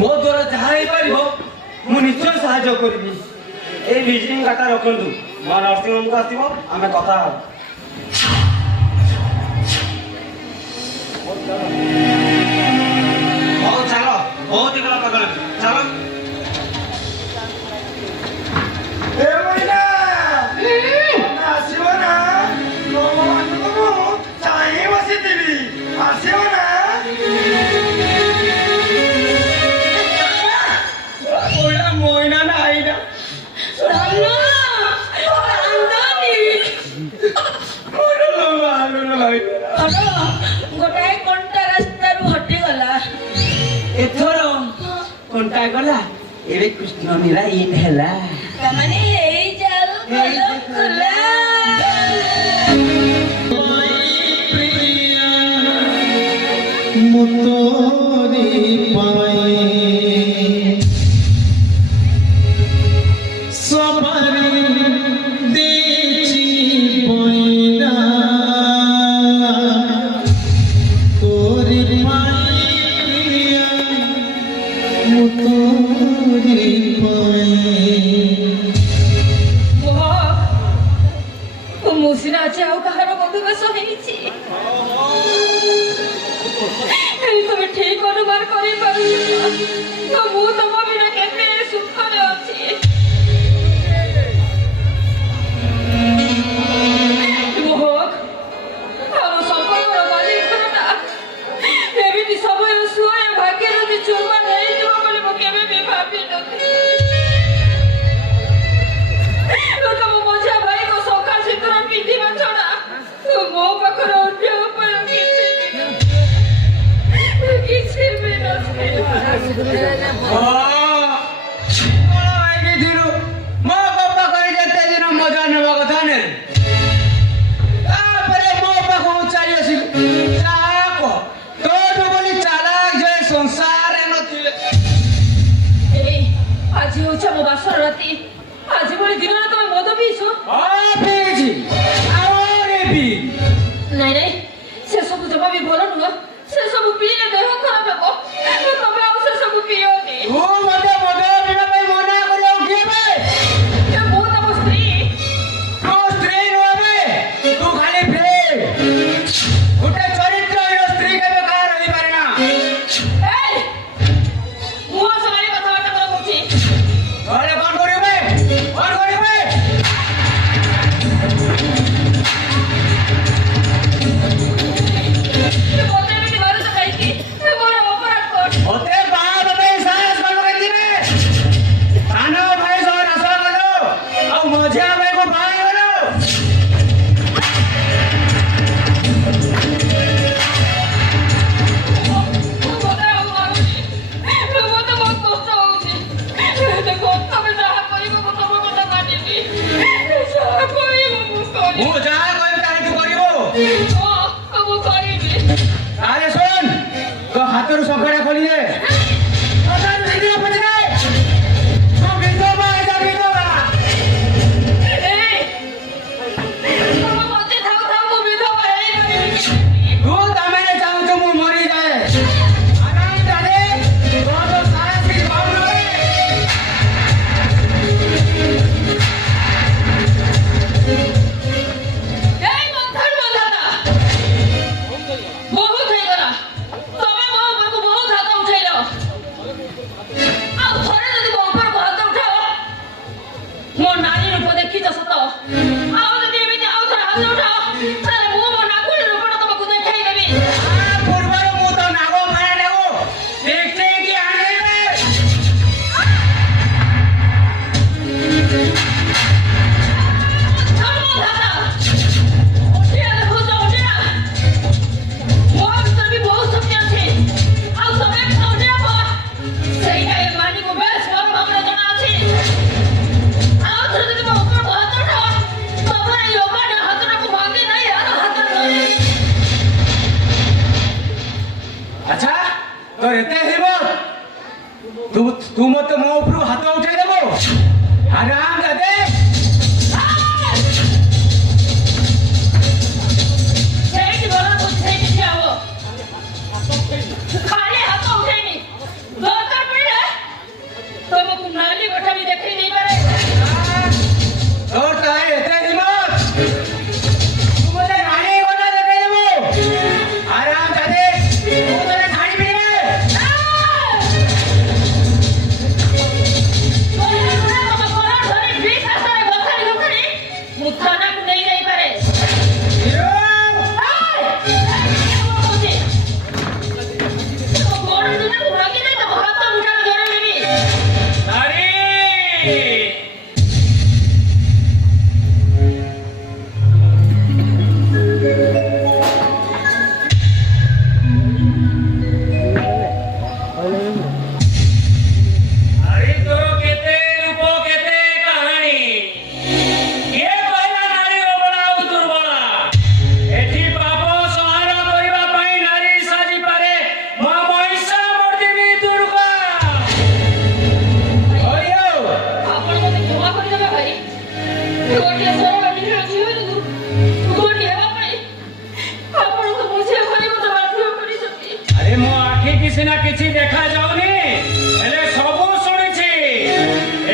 ମୋ ଦ୍ୱାରା ଯାହା ହେଇପାରିବ ମୁଁ ନିଶ୍ଚୟ ସାହାଯ୍ୟ କରିବି ଏଇ ଭିଜିଟିଂ କାର୍ଡଟା ରଖନ୍ତୁ ମୋ ନର୍ସିଂ ହୋମକୁ ଆସିବ ଆମେ କଥା ହବା ହଉ ଚାଲ ବହୁତ ହେଇଗଲା ପାଗଳ ଚାଲ ଏ ମହିଳା ତମେ ଆସିବ ନା ତମ ମାନଙ୍କୁ ମୁଁ ଚାହିଁ ବସିଥିବି ଆସିବ ନା ওইটা ময়না না আইনা ଧନ କାନ୍ଦନି ଧନ ଗୋଟାଏ କଣ୍ଟା ରାସ୍ତାରୁ ହଟିଗଲା ଏଥର କଣ୍ଟା ଗଲା ଏବେ କୃଷ୍ଣ ନୀଳା ଇନ୍ ହେଲା ତାମାନେ ହେଇଯାଉ ଭଲ ଖୋଲା মুতরি পাই সবারি দিছি পয়না তোরি পাইয়া মুতরি পাই ମୁଁ ସିନା ଆଜି ଆଉ କାହାର ବନ୍ଧୁବେଶ ହେଇଛି ତମେ ଠିକ ଅନୁମାନ କରିପାରୁଛ ମୁଁ ତମ ବିନା କେତେ ସୁଖରେ ଅଛି ଆମ ସମ୍ପର୍କର ମାଲିକଟା ଏମିତି ସମୟ ସୁଏ ଭାଗ୍ୟର ଯେ ଚୁମା ନେଇଯିବ ବୋଲି ମୁଁ କେବେ ବି ଭାବିନଥିଲି ତମ ମଝିଆ ଭାଇଙ୍କ ସକା ସିନ୍ଦୁର ପିନ୍ଧିବା ଛଡା ମୋ ପାଖରେ ଅନ୍ୟ ଉପାୟ କିଛି ବି ନଥିଲା ମୋ ବାପା କରି ଯେତେ ଦିନ ମଜା ନେବା କଥା ନେ ତାପରେ ମୋ ପାଖକୁ ଚାଲି ଆସିଲୁ ତୋଠୁ ବୋଲି ଚାଲାକ ଯେ ସଂସାରରେ ନଥିଲେ ଏଇ ଆଜି ହଉଛି ଆମ ବାସର ରାତି ଆଜି ଭଳି ଦିନରେ ତମେ ମଦ ପିଇଛ ପିଇଛି ଆହୁରି ପିଇ ନାଇଁ ନାଇଁ ସେସବୁ ଜମା ବି ଭଲ ନୁହଁ ସେସବୁ ପିଇଲେ ଦେହ ଖରାପ ହେବ ତମେ ଆଉ ସେସବୁ ପିଅନି ତୁ ମତେ ମଦ ପିଇବା ପାଇଁ ମନା କରିବାକୁ କିଏ ବେ ମୁଁ ତମ ସ୍ତ୍ରୀ ତୋ ସ୍ତ୍ରୀ ନୁହେଁ ବେ ତୁ ଖାଲି ପ୍ରେମ ଗୋଟେ ଚରିତ୍ରହୀନ ସ୍ତ୍ରୀ କେବେ କାହାର ହେଇପାରେ ନା ଏଇ ମୁଁ ସେମାନେ କଥାବାର୍ତ୍ତା କର କହୁଛି ଘରେ କଣ କରିବେ କଣ କରିବେ ମତେ ଏମିତି ମାରୁଛ କାହିଁକି ମୋର ଅପରାଧ କଣ ମତେ ବାହା ପାଇଁ ସାହସ କଣ କରିଥିବେ ସାନ ଭାଇ ସହ ନାଶ କଲ ଆଉ ମଝିଆ ଭାଇକୁ ବାହା କଲ ମତେ ଆଉ ମାରୁଛି ମତେ ବହୁତ କଷ୍ଟ ହଉଛି ଦେଖ ତମେ ଯାହା କରିବ ମୁଁ ତମ କଥା ମାନିବି ଯାହା କହିବ ମୁଁ କରିବି ମୁଁ ଯାହା କହିବି ତାହା ତୁ କରିବୁ ହଁ ମୁଁ କରିବି ତାହେଲେ ଶୁଣ ତୋ ହାତରୁ ଶଙ୍ଖଟା ଖୋଲିଦେ ହାତରୁ ଶୀଘ୍ର ପଛରେ ତୁ ବିଧବା ଏଇଟା ବିଧବା ଏଇ ତମ ମତେ ଥାଉ ଥାଉ ମୁଁ ବିଧବା ହେଇଗଲି ତୁ ତାମାନେ ଚାହୁଁଛୁ ମୁଁ ମରିଯାଏ তোর এতে হিম্মত তু মতে মো উপরু হাত উঠাই দেবো আরাম দাদে ସେଇଠି ଭଲ ବୁଝେଇକି ଠିଆ ହବ ଖାଲି ହାତ ଉଠେଇନି ଦରକାର ପଡ଼ିଲେ ତମକୁ ନାଲି ଗୋଟା ବି ଦେଖେଇ ଦେଇପାରେ তোর তাই এতে হিম্মত তু মতে নানি গোটা দেখাই দেবো আরাম দাদে তু তোরে ছাড়ি দিবে ମୁଁ ଥାନାକୁ ନେଇ ଯାଇପାରେ ଗୋଡ଼ ଦୁଇଟାକୁ ଭାଙ୍ଗି ଦେଇଦେବ ହାତ ମୁଠାକୁ ଧରିନେବି ନାରୀ ନାରୀ ତୋର କେତେ ରୂପ କେତେ କାହାଣୀ କିଏ କହିଲା ନାରୀ ଅବଳା ଆଉ ଦୁର୍ବଳା ଏଠି ପାପ ସଂହାର କରିବା ପାଇଁ ନାରୀ ସାଜିପାରେ ମା ମହିଷାମର୍ଦ୍ଦିନୀ ଦୁର୍ଗା ଆପଣ ମୋତେ କ୍ଷମା କରିଦେବେ ଭାଇ ଗୋଟିଏ ସରଳ ନିରୀହ ଝିଅକୁ ଗୋଟିଏ ହେବା ପାଇଁ ଆପଣଙ୍କୁ ବୁଝିବା ପାଇଁ ମୋତେ ବାଧ୍ୟ କରିଛନ୍ତି ଆରେ ମୋ ଆଖିକି ସିନା କିଛି ଦେଖାଯାଉନି ହେଲେ ସବୁ ଶୁଣିଛି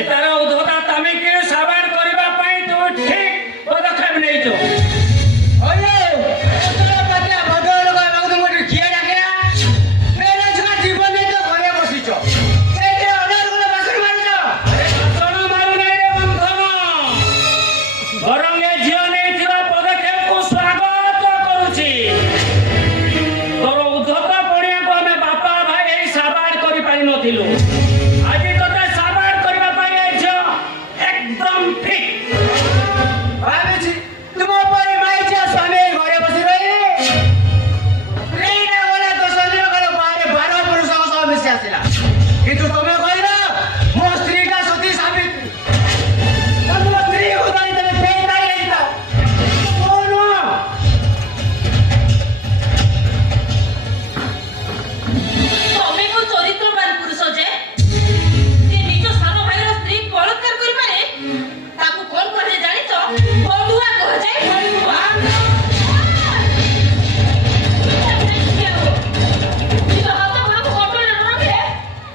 ଏଟାର ଉଦ୍ଧତା ତାମିକି ସାବାଡ଼ କରିବା ପାଇଁ ତୁ ଠିକ ପଦକ୍ଷେପ ନେଇଛୁ ବାସଣ ମାରୁନାହିଁ ରେ ବନ୍ଧନ ବରଂ ଏ ଝିଅ ନେଇଥିବା ପଦକ୍ଷେପକୁ ସ୍ୱାଗତ କରୁଛି ତୋର ଉଦ୍ଧତ ପଣିଆକୁ ଆମେ ବାପା ଭାଇ ଏଇ ସାବାଡ଼ କରିପାରିନଥିଲୁ ଆଜି ତୋତେ ସାବାଡ଼ କରିବା ପାଇଁ ଏ ଝିଅ ଏକଦମ ଠିକ কিন্তু তুমি কইল ମୋ ସ୍ତ୍ରୀଟା ସତୀ ସାବିତ୍ରୀ ମୋ ସ୍ତ୍ରୀକୁ ଧରି ତମେ ଫେରି ଯାଇଛ କଣ ତମେ କୋଉ ଚରିତ୍ରବାନ ପୁରୁଷ ଯେ ନିଜ ସାନ ଭାଇର ସ୍ତ୍ରୀ ବଳାତ୍କାର କରିପାରେ ତାକୁ କଣ କୁହାଯାଏ ଜାଣିଛ ବନ୍ଧୁଆ କୁହାଯାଏ ବନ୍ଧୁଆ ନିଜ ହାତ ଗୋଡ଼କୁ କଣ୍ଟ୍ରୋଲରେ ନ ରଖିଲେ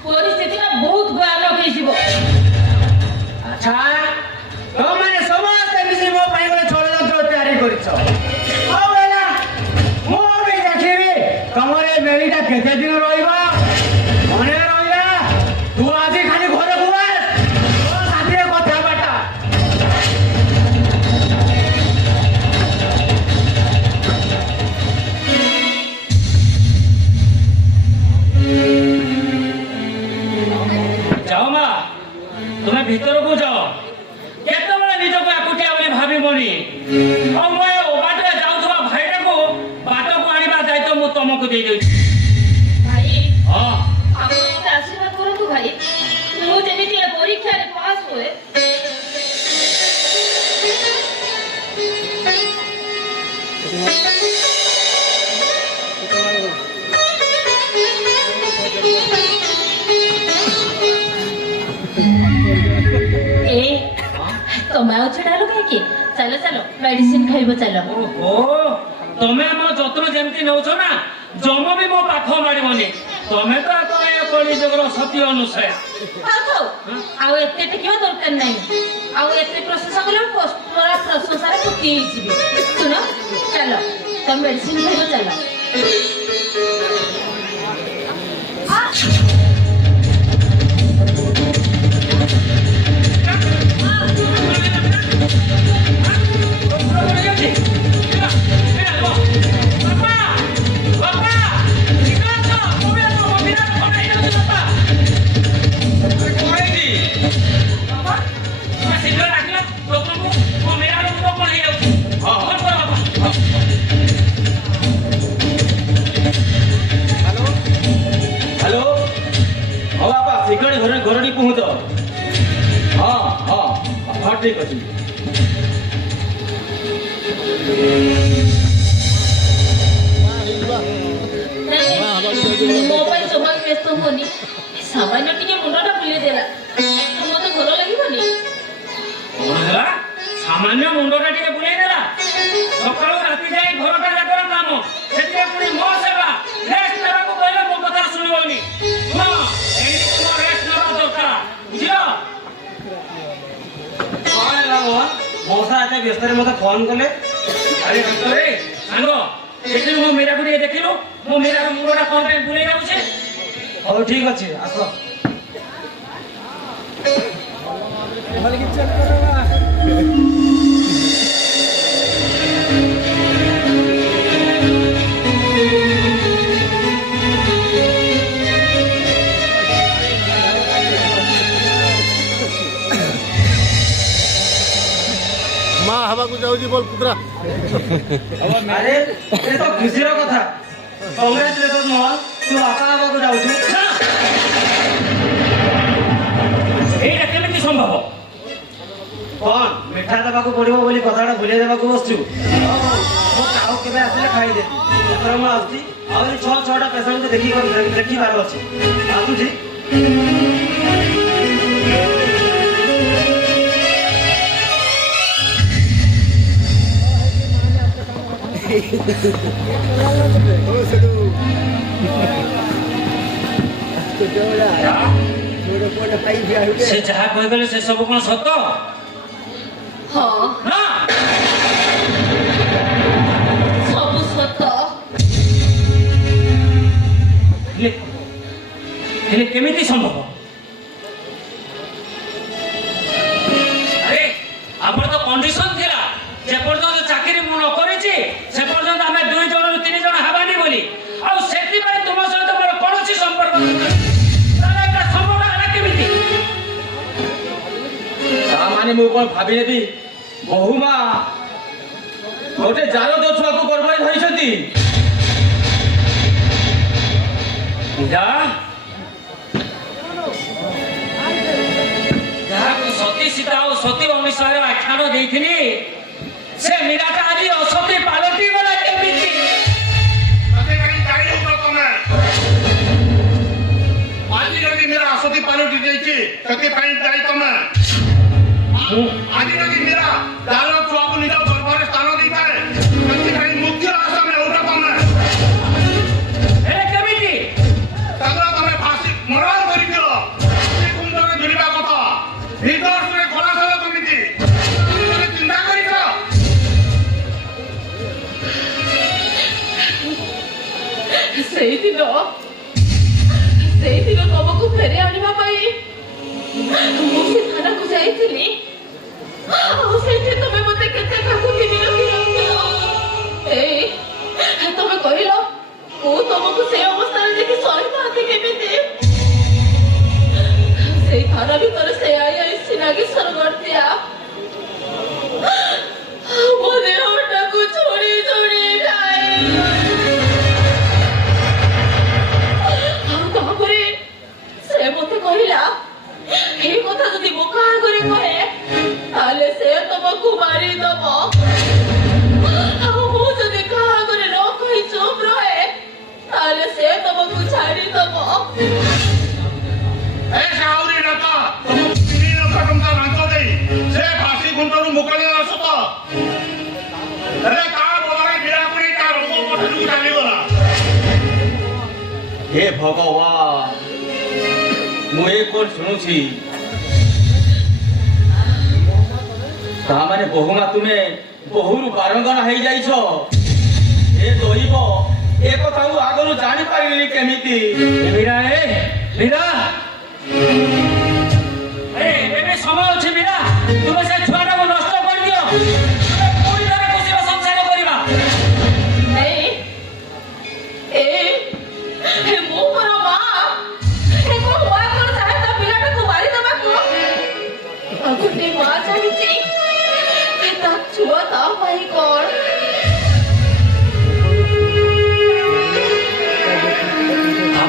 ପରିସ୍ଥିତିଟା ବହୁତ ଭୟାନକ ହେଇଯିବ ଆଚ୍ଛା ତମମାନେ ସମସ୍ତେ ମିଶି ମୋ ପାଇଁ ଗୋଟେ ଷଡ଼ଯନ୍ତ୍ର ତିଆରି କରିଛ ହଉ ହେଲା ମୁଁ ବି ଦେଖିବି ତମର ଏ ମେଳିଟା କେତେ ଦିନ ରହିବ ମନେ ରହିଲା ତୁ ଆଜି ଖାଲି ଘରକୁ ଆସ ତୋ ସାଥିରେ କଥାବାର୍ତ୍ତା যাও মা তুমি ভিতরକୁ যাও କେତେବେଳେ ନିଜକୁ ଏକୁଟିଆ ବୋଲି ଭାବିବନି ଆଉ ମୁଁ ଏ ବାଟରେ ଯାଉଥିବା ଭାଇଟାକୁ ବାଟକୁ ଆଣିବା ଦାୟିତ୍ୱ ମୁଁ ତମକୁ ଦେଇଦେଉଛି ଭାଇ ହଁ ଆପଣ ମୋତେ ଆଶୀର୍ବାଦ କରନ୍ତୁ ଭାଇ ମୁଁ ଯେମିତି ଏ ପରୀକ୍ଷାରେ ପାସ୍ ହୁଏ ତମେ ଆଉ ଛିଡ଼ା ହେଲ କାହିଁକି ଚାଲ ଚାଲ ମେଡିସିନ ଖାଇବ ଚାଲ ଓହୋ ତମେ ମୋ ଯତ୍ନ ଯେମିତି ନେଉଛ ନା ଜମ ବି ମୋ ପାଖ ମାଡ଼ିବନି ତମେ ତ ଏ କଳିଯୁଗର ସତ୍ୟ ଅନୁସୟା ଥାଉ ଥାଉ ଆଉ ଏତେ ଟିକିବା ଦରକାର ନାହିଁ ଆଉ ଏତେ ପ୍ରଶଂସା କଲେ ମୁଁ ପୁରା ପ୍ରଶଂସାରେ ପୋତି ହେଇଯିବି ଶୁଣ ଚାଲ ତମେ ମେଡିସିନ ଖାଇବ ଚାଲ ଘରଟି ପହଞ୍ଚ ହଁ ହଁ ହଁ ଠିକ ଅଛି ମୋ ପାଇଁ ସବୁ ଜମା ବ୍ୟସ୍ତ ହୁଅନି ସାମାନ୍ୟ ଟିକେ ମୁଣ୍ଡଟା ବୁଲେଇ ଦେଲା ମତେ ଭଲ ଲାଗିବନି କଣ ହେଲା ସାମାନ୍ୟ ମୁଣ୍ଡଟା ଟିକେ ବୁଲେଇ ଦେଲା ସକାଳୁ ରାତି ଯାଏ ଘରଟା ଯାକର କାମ ସେଥିରେ ପୁଣି ମୋ ସେବା ରେଷ୍ଟ ନେବାକୁ କହିଲେ ମୋ କଥା ଶୁଣିବନି ଶୁଣ ଏଇଠି ତୁମ ରେଷ୍ଟ ନେବା ଦରକାର ବୁଝିଲ କଣ ହେଲା ମୋହନ ମଉସା ଏତେ ବ୍ୟସ୍ତରେ ମତେ ଫୋନ କଲେ ଆରେ ଡକ୍ଟର ସାଙ୍ଗ ଦେଖିଲୁ ମୋ ମୀରାକୁ ଟିକେ ଦେଖିଲୁ ମୋ ମୀରାର ମୁଣ୍ଡଟା କଣ ପାଇଁ ବୁଲେଇ ଯାଉଛି ହଉ ଠିକ ଅଛି ଆସ ମା ହବାକୁ ଯାଉଛି ବୋଲ ପୁତ୍ରା ଆରେ ଏ ତ ଖୁସିର କଥା କଂଗ୍ରେଚୁଲେସନ ମୋହନ ତୁ ବାପା ହେବାକୁ ଯାଉଛୁ ଏଇଟା କେମିତି ସମ୍ଭବ କଣ ମିଠା ଦେବାକୁ ପଡିବ ବୋଲି କଥାଟା ଭୁଲେଇ ଦେବାକୁ ବସଛୁ ମୁଁ ଆଉ କେବେ ଆସିଲେ ଖାଇଦେବି ଏଥର ମୁଁ ଆସୁଛି ଆହୁରି 6-6ଟା ପେସେଣ୍ଟକୁ ଦେଖିବାର ଅଛି ଆସୁଛି ସେ ଯାହା କହିଗଲେ ସେ ସବୁ କଣ ସତ ହଁ ନା ସବୁ ସତ ହେଲେ କେମିତି ସମ୍ଭବ ଆରେ ଆମର ତ କଣ୍ଡିସନ ଥିଲା ଯେ ପର୍ଯ୍ୟନ୍ତ ଚାକିରି ମୁଁ ନ କରିଛି ସେ ପର୍ଯ୍ୟନ୍ତ ଆମେ 2 ଜଣରୁ 3 ଜଣ ହେବାନି ବୋଲି ଆଉ ସେଥିପାଇଁ ତୁମ ସହିତ ମୋର କୌଣସି ସମ୍ପର୍କ ନଥିଲା ତାହେଲେ ଏଇଟା ସମ୍ଭବ ହେଲା କେମିତି ତା ମାନେ ମୁଁ କଣ ଭାବିନେବି ବହୁ ମା ଗୋଟେ ଜାରଦ ଛୁଆକୁ ଗର୍ଭରେ ଧରିଛନ୍ତି ଯାହାକୁ ସତୀ ସୀତା ଆଉ ସତୀ ଅନୁସାରେ ଆଖ୍ୟାନ ଦେଇଥିଲି ସେ ମୀରାଟା ଆଜି ଅସତୀ ପାଲଟି ଗଲା କେମିତି ଆଜି ଯଦି ମୀରା ଅସତୀ ପାଲଟି ଯାଇଛି ସେଥିପାଇଁ ଯାଇ ତମେ ଆଜି ଯଦି ମୀରା ତାର ଛୁଆକୁ ନିଜ ଗର୍ଭରେ ସ୍ଥାନ ଦେଇଥାଏ ସେଥିପାଇଁ ମୁଖ୍ୟ ଆସାମେ ଉଠ ତମେ ହେଲେ କେମିତି ତାଙ୍କର ତମେ ଫାଶୀ ମରଣ କରିଦିଅ ସେ କୁଣ୍ଡରେ ଧରିବା କଥା ଭିତରରେ ଖଲାସ ହେବ କେମିତି ତମେ ଚିନ୍ତା କରିଛ ସେଇଦିନ ତମକୁ ଫେରି ଆଣିବା ପାଇଁ ମୁଁ ସେ ଥାନାକୁ ଯାଇଥିଲି ଆଉ ସେଇଠି ତମେ ମତେ କେତେ କାକୁତି ବିରକ୍ତି ରହୁଥିଲ ଏଇ ତମେ କହିଲ ମୁଁ ତମକୁ ସେଇ ଅବସ୍ଥାରେ ଦେଖି ସହିପାରନ୍ତି କେମିତି ସେଇ ଥାନା ଭିତରେ ସେ ଆଇଆଇସି ନାଗେଶ୍ୱର ଗର୍ତ୍ତିଆ ମୋ ଦେହଟାକୁ ଛୁରୀ ଛୁରୀ ଖାଏ ତାପରେ ସେ ମତେ କହିଲା এই কথা যদি মুখ আগে কহে তাহলে সে তোমাকে মারিদব ଆଉ ମୁଁ ଯଦି କାହା ଆଗରେ ନ କହି ଚୁପ୍ ରହେ ତାହେଲେ ସେ ତମକୁ ଛାଡ଼ିଦବ ଏ ସାଉରୀ ଡାକ ତମକୁ 3 ଲକ୍ଷ ଟଙ୍କା ଲାଞ୍ଚ ଦେଇ ସେ ଫାଶୀ ଖୁଣ୍ଟରୁ ମୁକୁଳି ଆସୁତ ହେଲେ ତା ବଦଳରେ ବିରାପୁରୀ ତା ରୋଗ ପଠକୁ ଚାଲିଗଲା हे भगवान ମୁଁ ଏ କୋଣ ଶୁଣୁଛି ତା ମାନେ ବହୁମା ତୁମେ ବହୁରୁ ବାରଙ୍ଗନା ହେଇଯାଇଛ ଏ ଦଇବ ଏ କଥା ମୁଁ ଆଗରୁ ଜାଣିପାରିଲି କେମିତି ମୀରା ମୀରା ଏବେ ସମୟ ଅଛି ମୀରା ତୁମେ ସେ ଛୁଆଟାକୁ ନଷ୍ଟ କରିଦିଅ ପୁଣି ଥରେ ଖୁସିର ସଂସାର କରିବା ମୁଁ ମୋର ମା କଣ ଚାହେଁ ତା ପିଲାଟାକୁ ମାରିଦେବାକୁ ଗୋଟେ ମା ଚାହିଁଛି ତା ଛୁଆ ତା ପାଇଁ କଣ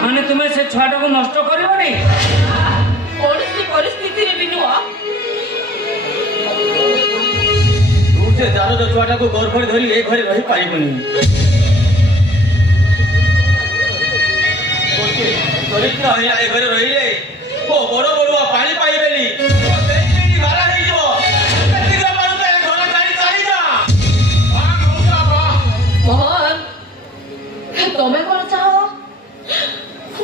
ମାନେ ତୁମେ ସେ ଛୁଆଟାକୁ ନଷ୍ଟ କରିବନି କୌଣସି ପରିସ୍ଥିତିରେ ବି ନୁହଁ ତୁ ସେ ଜାରଦ ଛୁଆଟାକୁ ଗର୍ଭରେ ଧରି ଏ ଘରେ ରହିପାରିବୁନି ଚରିତ୍ର ହୀନ ଏ ଘରେ ରହିଲେ ମୋ ବଡ଼ ବଡ଼ୁଆ ପାଣି ପାଇବେନି ସେଇଠି ବାରା ହେଇଯିବ ଶୀଘ୍ର ପାରୁଛ ଏ ଘର ଛାଡ଼ି ଚାଲିଯା। ମୋହନ ତମେ କଣ ଚାହ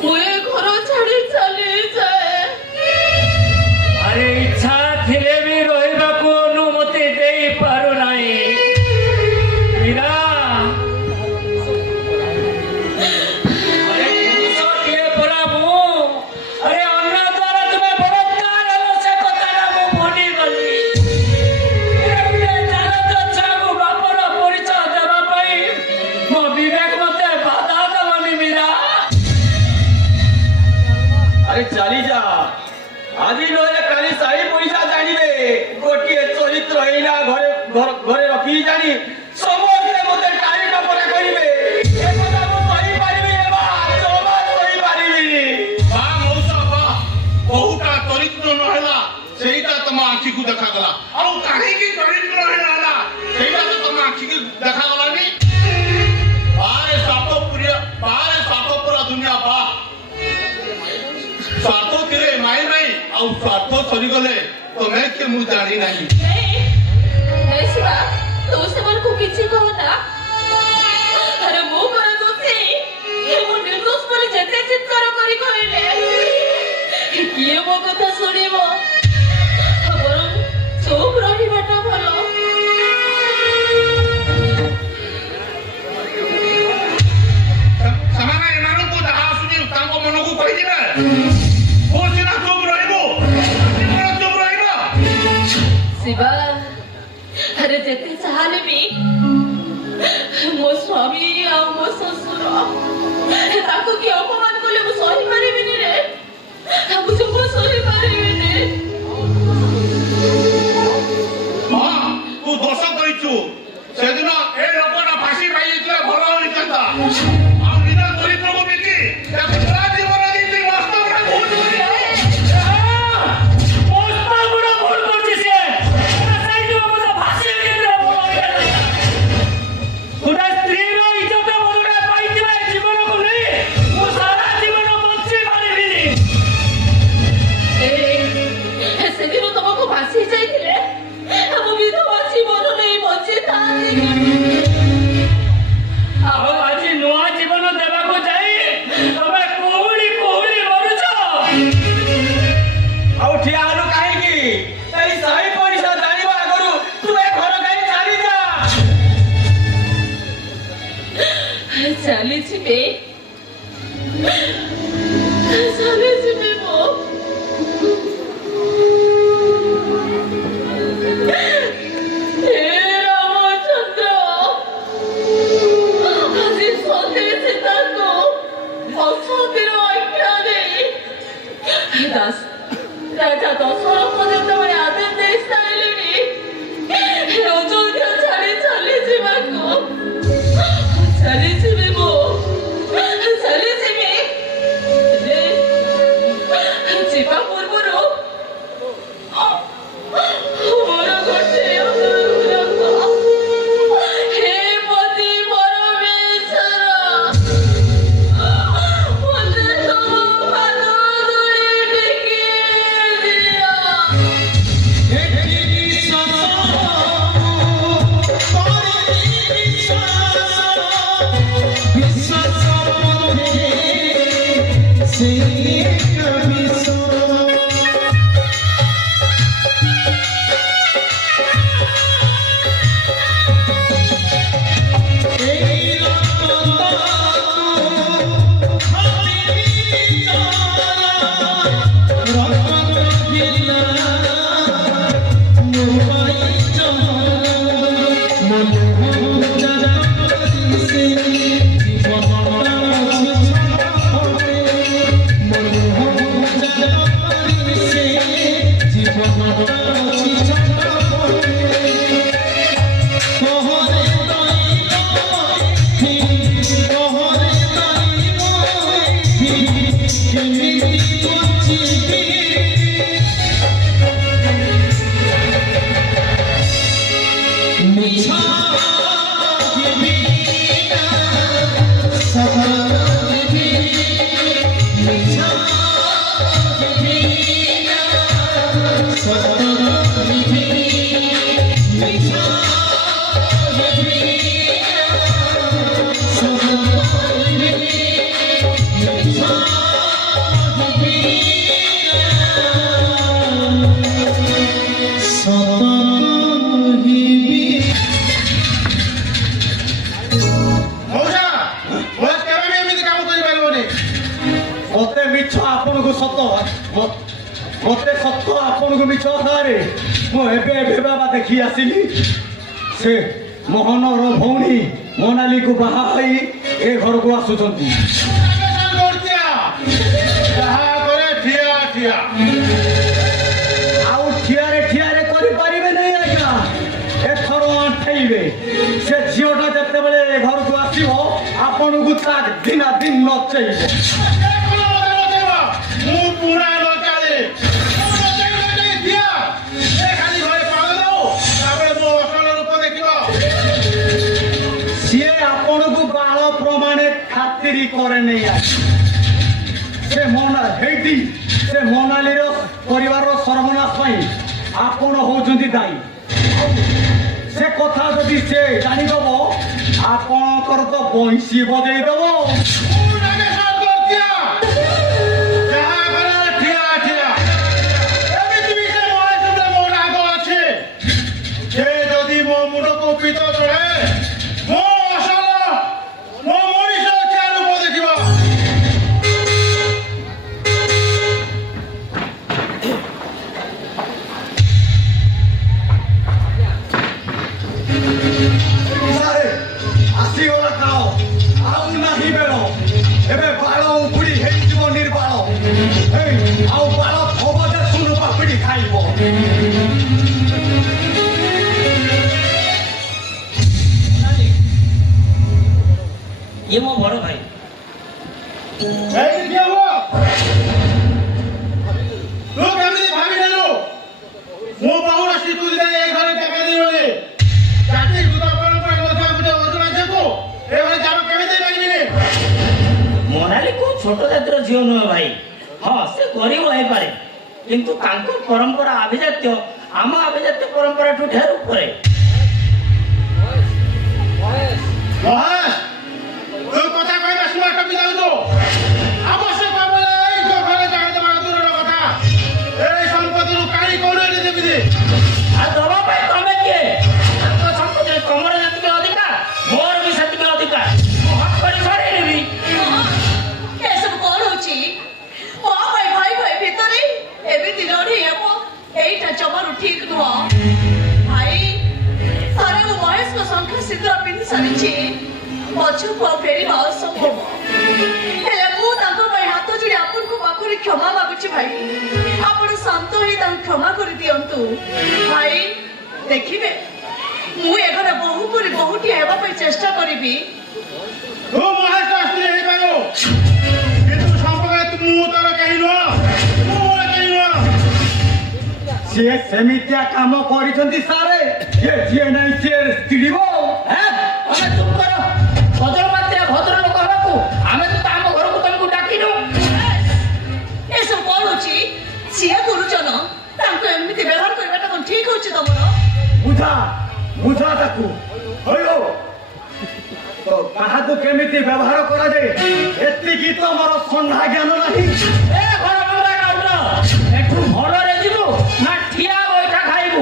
ମୁଁ ଏ ଘର ଛାଡି ଚାଲିଯାଏ। ଆରେ ଇଚ୍ଛା ଥିଲେ ବି ରହିବାକୁ ଅନୁମତି ଦେଇ ପାରୁନାହିଁ ମୀରା। ଆରେ ପୁରୁଷଟିଏ ପରା ମୁଁ। ଆରେ ଅନ୍ୟ ଦ୍ୱାରା ତୁମେ ବଳାତ୍କାର ହେଲ ସେ କଥାଟା ମୁଁ ଭୁଲିଗଲି। ଗୋଟେ ଜାରତ ଛୁଆକୁ ବାପର ପରିଚୟ ଦେବା ପାଇଁ ମୋ ବିବେକ ମତେ ବାଧା ଦେବନି ମୀରା। ଆରେ ଚାଲିଯା ଆଜି ନହେଲେ କାଲି ସାହି ପଇସା ଜାଣିବେ ଗୋଟିଏ ଚରିତ୍ର ହୀନା ଘରେ ରଖି ଜାଣି ସମସ୍ତେ ମତେ ଟାଣି ଟପରା କରିବେ ଏ କଥା ମୁଁ କହିପାରିବିନି ବା ଜମା କହିପାରିବିନି। ବା ମଉସା ବା ବହୁଟା ଚରିତ୍ର ନହେଲା ସେଇଟା ତମ ଆଖିକୁ ଦେଖାଗଲା ଆଉ କାହିଁକି ଚରିତ୍ର ହେଲା ସେଇଟା ତ ତମ ଆଖିକୁ ଦେଖାଗଲାନି। ବାରେ ସ୍ୱାର୍ଥପର ଦୁନିଆ ବା ସ୍ୱାର୍ଥ ଥିଲେ ମାଇ ନାହିଁ ଆଉ ସ୍ୱାର୍ଥ ସରିଗଲେ ତମେ କିଏ ମୁଁ ଜାଣି ନାହିଁ। ଶିବା ତୁ ସେମାନଙ୍କୁ କିଛି କହନା। ଆରେ ମୁଁ କଣ ଦୋଷୀ ମୁଁ ନିର୍ଦୋଷ ବୋଲି ଯେତେ ଚିତ୍କାର କରି କହିଲେ କିଏ ମୋ କଥା ଶୁଣିବ ବରଂ ଚୁପ୍ ରହିବାଟା ଭଲ। ସେମାନେ ଏମାନଙ୍କୁ ଯାହା ଆସୁଛି ତାଙ୍କ ମନକୁ କହିଯିବେ ମୁଁ ସିନା ଚୁପ୍ ରହିବୁ ଚୁପ୍ ରହିବ। ଶିବା ଆରେ ଯେତେ ଚାହେଲେ ବି ମୋ ସ୍ୱାମୀ ଆଉ ମୋ ଶ୍ୱଶୁର ତାକୁ କି ଅପମାନ କଲେ ମୁଁ ସହିପାରିବିନି ରେ। ମୁଁ ଜମା ସହିପାରିବିନି। ହଁ ତୁ ଦୋଷ କରିଛୁ ସେଦିନ ଏ ଲୋକଟା ଫାଶୀ ପାଇଯାଇଥିଲେ ଭଲ ହୋଇଥାନ୍ତା ଆଉ ନିଜ ଚରିତ୍ରକୁ ବିକି ତାକୁ ପୁରା ଜୀବନ ଦେଇଛି ମସ୍ତ ବଡ଼ ଭୁଲ କରି। ସେଦିନ ତମକୁ ଭାସି ଯାଇଥିଲେ ମୁଁ ବିଧବା ଜୀବନ ନେଇ ବଞ୍ଚିଥାନ୍ତି। ଆଉ ଆଜି ନୂଆ ଜୀବନ ଦେବାକୁ ଯାଇ ତମେ କୁହୁଳି କୁହୁଳି ମରୁଛ। ଆଉ ଠିଆ ହେଲୁ କାହିଁକି ଏଇ ସାହି ପଇସା ଜାଣିବା ଆଗରୁ ତୁ ଏ ଘର କାହିଁ ଚାଲିଯା। ଚାଲିଯିବେ ଚାଲିଯିବେ ମୋ ହେ ରାମଚନ୍ଦ୍ର ଆଜି ସତେ ସୀତାଙ୍କୁ ଅସତୀର ଆଖ୍ୟା ଦେଇ ରାଜା ଦଶରଥ ଯେତେବେଳେ ଆଦେଶ ଦେଇ ସାରିଲେଣି ଅଯୋଧ୍ୟା ଛାଡ଼ି ଚାଲିଯିବାକୁ ଚାଲିଯିବି ମୁଁ ଚାଲିଯିବି ଯିବା ପୂର୍ବରୁ ମୋର ଗୋଟିଏ ଅନୁରୋଧ ହେ ପତି ପରମେଶ୍ୱର ମୋତେ ତମ ପାଦ ଧୂଳି ଟେକି ଦିଅ। Micha ମଉସା ମଉସା କେବେ ବି ଏମିତି କାମ କରିପାରିବନି। ମତେ ମିଛ ଆପଣଙ୍କୁ ସତ ମତେ ସତ ଆପଣଙ୍କୁ ମିଛ କଥାରେ ମୁଁ ଏବେ ବାବା ଦେଖି ଆସିଲି ସେ ମୋହନର ଭଉଣୀ ମୋନାଲିକୁ ବାହା ହୋଇ ଏ ଘରକୁ ଆସୁଛନ୍ତି। ଯାହା କରେ ଠିଆ ଠିଆ। ଆଉ ଠିଆରେ କରିପାରିବେ ନାହିଁ ଆଜ୍ଞା। ଏଥର ଆଣ୍ଠେଇବେ। ସେ ଝିଅଟା ଯେତେବେଳେ ଏ ଘରକୁ ଆସିବ ଆପଣଙ୍କୁ ତା ଦିନ ନଚେଇବ। ମୁଁ ପୁରା ନଚାଳେ ଦିଆ ଏ ଖାଲି ଘରେ ପାଳ ଦଉ ତାପରେ ମୋ ଅସଲ ରୂପ ଦେଖିବ। ସିଏ ଆପଣଙ୍କୁ ବାଳ ପ୍ରମାଣେ ଖାତିରି କରେ ନାହିଁ ଆଜ୍ଞା। ସେ ମୋନାଲିର ପରିବାରର ସର୍ବନାଶ ପାଇଁ ଆପଣ ହଉଛନ୍ତି ଦାୟୀ। ସେ କଥା ଯଦି ସେ ଜାଣିଦବ ଆପଣଙ୍କର ତ ବଇଁଶୀ ବଜେଇଦବ। ଯାହା କରେ ଠିଆ ଠିଆ। ଏମିତି ବି ସେ ମହାଶୁଦ୍ର ମୋ ରାଗ ଅଛି। ସେ ଯଦି ମୋ ମୁଣ୍ଡକୁ ପିତ ଚଢ଼େ ମୋ ଅସଲ ମୋ ମଣିଷ ଅଛି ରୂପ ଦେଖିବ। ଆସିଗଲା କାଳ ଆଉ ନାହିଁ ବେଳ। ଏବେ ବାଳ ଉପୁଡ଼ି ହେଇଯିବ ନିର୍ବାଳ। ଆଉ ବାଳ ଥବ ଯେ ସୁନ ପାପିଡ଼ି ଖାଇବ। ଇଏ ମୋ ବଡ଼ ଭାଇ। ଏଇଠି କିଏ ହୁଅ? ତୁ କେମିତି ଭାବିନେଲୁ ମୁଁ ବହୁର ସ୍ୱୀକୃତି ଦେଇ ଏ ଘରେ ଟେକା ଦେଇ ବୋଲି? ଜାତି କୃତ ପରମ୍ପରା ନଥିବା ଗୋଟେ ଅଜୁରାଜ୍ୟକୁ ଏ ଘରେ ଜାମ କେମିତି ଦେଇପାରିବିନି? ମୋନାଲି କୋଉ ଛୋଟ ଜାତିର ଝିଅ ନୁହେଁ ଭାଇ। ହଁ ସେ ଗରିବ ହେଇପାରେ କିନ୍ତୁ ତାଙ୍କ ପରମ୍ପରା ଆଭିଜାତ୍ୟ ଆମ ଆଭିଜାତ୍ୟ ପରମ୍ପରାଠୁ ଢେର ଉପରେ। ମହେଶ ତୁ କଥା କହିବା ଶୁଣା ଟପି ଯାଉଛୁ। ଆବଶ୍ୟକ ବେଳେ ଏଇ ତୋ ଘରେ ଜାଗା ଦେବା ଦୂରର କଥା। ଏଇ ସମ୍ପତ୍ତିରୁ କାଢି କୋଉଠି ଏଠି ଦେବି? ଆଉ ଦବା ପାଇଁ ତମେ କିଏ? ତାଙ୍କ ସମ୍ପତ୍ତିରେ ତମର ଯେତିକି ଅଧିକାର ମୋର ବି ସେତିକି ଅଧିକାର। ମୁଁ ହକ୍ କରି ସରେଇନେବି। ଏସବୁ କଣ ହଉଛି? ମୋ ଭାଇ ଭିତରେ ଏମିତି ଲଢ଼େଇ ହେବ ଏଇଟା ଜମାରୁ ଠିକ ନୁହଁ। ଭାଇ ଥରେ ମୁଁ ମହେଶଙ୍କ ଶଙ୍ଖ ସିନ୍ଦୁର ପିନ୍ଧି ସାରିଛି। ପଛକୁ ଆଉ ଫେରିବା ଅସମ୍ଭବ। ହେଲେ ମୁଁ ତାଙ୍କ ପାଇଁ ହାତ ଯୋଡ଼ି ଆପଣଙ୍କ ପାଖରେ କ୍ଷମା ମାଗୁଛି ଭାଇ। ଆପଣ ଶାନ୍ତ ହେଇ ତାଙ୍କୁ କ୍ଷମା କରିଦିଅନ୍ତୁ। ଭାଇ ଦେଖିବେ ମୁଁ ଏ ଘରେ ବୋହୂ କରି ବୋହୂଟିଏ ହେବା ପାଇଁ ଚେଷ୍ଟା କରିବି। ତୁ ମହେଶ ସ୍ତ୍ରୀ ହେଇପାରୁ କିନ୍ତୁ ସମ୍ପର୍କରେ ମୁଁ ତୋର କେହି ନୁହଁ। ମୁଁ ମୋର କେହି ନୁହଁ। ସିଏ ସେମିତିଆ କାମ କରିଛନ୍ତି ସାରେ। ଯିଏ ନାହିଁ ସିଏ ଚିଡ଼ିବ। ତମେ ଚୁପ୍ କର। ଭଦ୍ର ମାତ୍ରା ଭଦ୍ର ଲୋକ ହବାକୁ ଆମେ ତ ଆମ ଘରକୁ ତମକୁ ଡାକିନୁ। ଏସବୁ କଣ ହଉଛି? ସିଏ ଗୁରୁଜନ ତାଙ୍କୁ ଏମିତି ବ୍ୟବହାର କରିବାଟା କଣ ଠିକ ହଉଛି ତମର? ବୁଝା ତାକୁ। ତ କାହାକୁ କେମିତି ବ୍ୟବହାର କରାଯାଏ ଏତିକି ତ ମୋର ସନ୍ଧା ଜ୍ଞାନ ନାହିଁ। ଏ ଘର ଭଙ୍ଗା କାଉଟ ଏଠୁ ଭଲରେ ଯିବୁ ନା ଠିଆ ବୈଠା ଖାଇବୁ?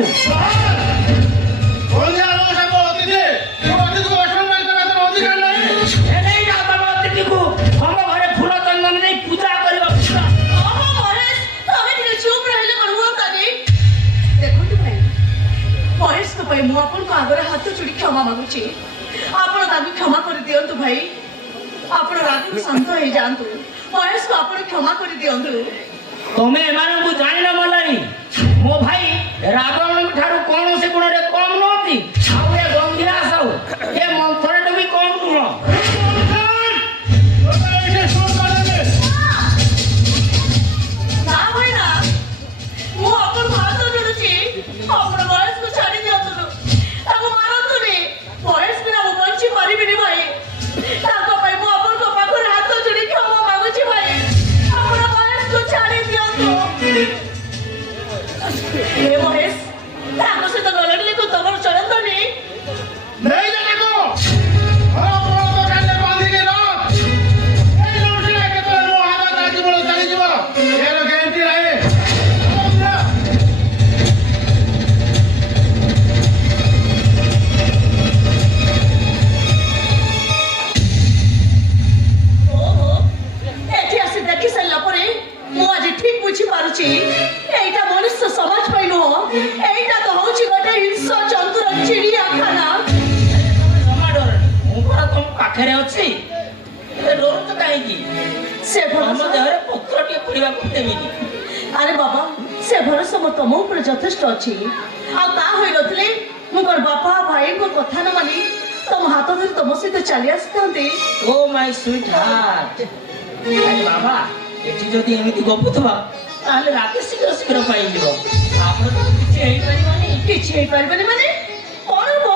ସନ୍ଧ୍ୟା ମଉସା ମୋ ଅତିଥି। ମୋ ଅତିଥିକୁ ଅସମ୍ମାନ କରିବା ତୋର ଅଧିକାର ନାହିଁ। ଏ ନେଇ ଯାଅ ତମ ଅତିଥିକୁ ତମ ଘରେ ଫୁଲ ଚନ୍ଦନ ନେଇ ପୂଜା କରିବାକୁ। ଓହୋ ମହେଶ ତମେ ଟିକେ ଚୁପ୍ ରହିଲେ କଣ ହୁଅନ୍ତାନି? ଦେଖନ୍ତୁ ଭାଇ ମହେଶଙ୍କ ପାଇଁ ମୁଁ ଆପଣଙ୍କ ଆଗରେ ହାତ ଯୋଡ଼ି କ୍ଷମା ମାଗୁଛି। ଆପଣ ତାଙ୍କୁ କ୍ଷମା କରିଦିଅନ୍ତୁ ଭାଇ। ଆପଣ ରାଗକୁ ଶାନ୍ତ ହେଇଯାଆନ୍ତୁ। ମହେଶକୁ ଆପଣ କ୍ଷମା କରିଦିଅନ୍ତୁ। ତମେ ଏମାନଙ୍କୁ ଜାଣିନ ମଲାଣି। ମୋ ଭାଇ ରାବଣଙ୍କ ଠାରୁ କୌଣସି ଗୁଣରେ କମ୍ ନୁହନ୍ତି। ଆଉ ଏ ଗନ୍ଧିଆ ସାହୁ ଏ ମନ୍ଥରଠୁ ବି କମ୍ ନୁହଁ। ନା ଭାଇ ନା ମୁଁ ଆପଣଙ୍କୁ ହାତ ଯୋଡୁଛି। ଆପଣ ମହେଶକୁ ଛାଡି ଦିଅନ୍ତୁ। ତାକୁ ମାରନ୍ତୁନି। ମହେଶ ବିନା ମୁଁ ବଞ୍ଚି ପାରିବିନି ଭାଇ। ତାଙ୍କ ପାଇଁ ମୁଁ ଆପଣଙ୍କ ପାଖରେ ହାତ ଯୋଡି କ୍ଷମା ମାଗୁଛି ଭାଇ। ଆପଣ ମହେଶକୁ ଛାଡି ଦିଅନ୍ତୁ। ଏ ମହେଶ ତାଙ୍କ ସହିତ ଗଲେକୁ ତମର ଚଳନ୍ତନି। ନେଇ ଯା ତାକୁ। ଘର ପଳତ କାନରେ ବାନ୍ଧିକି ରଖ। ଏଇ ଲୁଟିରେ କେତେବେଳେ ମୋ ହାତ ତା ଜୀବନ ଚାଲିଯିବ। ପାଖରେ ଅଛି ଡରୁଛ କାହିଁକି ସେ ଆମ ଭରସା ଦେହରେ ପତ୍ର ଟିକେ ପଡ଼ିବାକୁ ଦେବିନି। ଆରେ ବାବା ସେ ଭରସା ମୋ ତମ ଉପରେ ଯଥେଷ୍ଟ ଅଛି ଆଉ ତା ହୋଇନଥିଲେ ମୁଁ ମୋର ବାପା ଭାଇଙ୍କ କଥା ନ ମାନି ତମ ହାତ ଧରି ତମ ସହିତ ଚାଲି ଆସିଥାନ୍ତି। ଓ ମାଇ ସୁଇଟ୍ ହାର୍ଟ। ବାବା ଏଠି ଯଦି ଏମିତି ଗପୁଥିବା ତାହେଲେ ରାତି ଶୀଘ୍ର ଶୀଘ୍ର ପାଇଯିବ। ଆମର ତ କିଛି ହେଇପାରିବନି। କିଛି ହେଇପାରିବନି ମାନେ କଣ ହବ?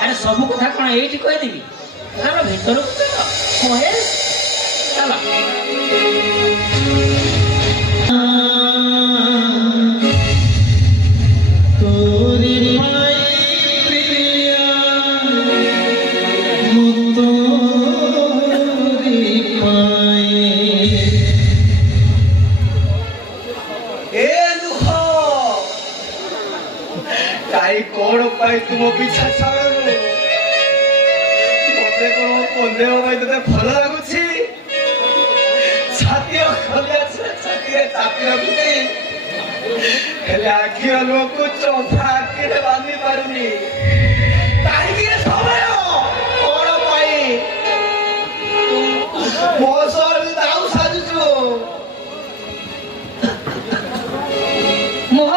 ଆରେ ସବୁ କଥା କଣ ଏଇଠି କହିଦେବି? ଚାଲ ଭିତରକୁ ଚାଲ। କହେ ଚାଲ। କଣ ପାଇଁ ତୁମ ପିଛା ଛାଡ଼ୁନୁ? ମତେ କଣ ପନ୍ଦେହ ପାଇଁ ତତେ ଭଲ ଲାଗୁଛି? ଛାତିର ଖଲିଆ ଛାତିରେ ଚାପି ରଖୁଛି, ହେଲେ ଆଖିର ଲୁହକୁ ଚମ୍ପା ଆଖିରେ ବାନ୍ଧି ପାରୁନି। କାହିଁକି ଏ ସମୟ? କଣ ପାଇଁ ମୋ ସହ ଦାଉ ସାଜୁଛୁ? ମୋହ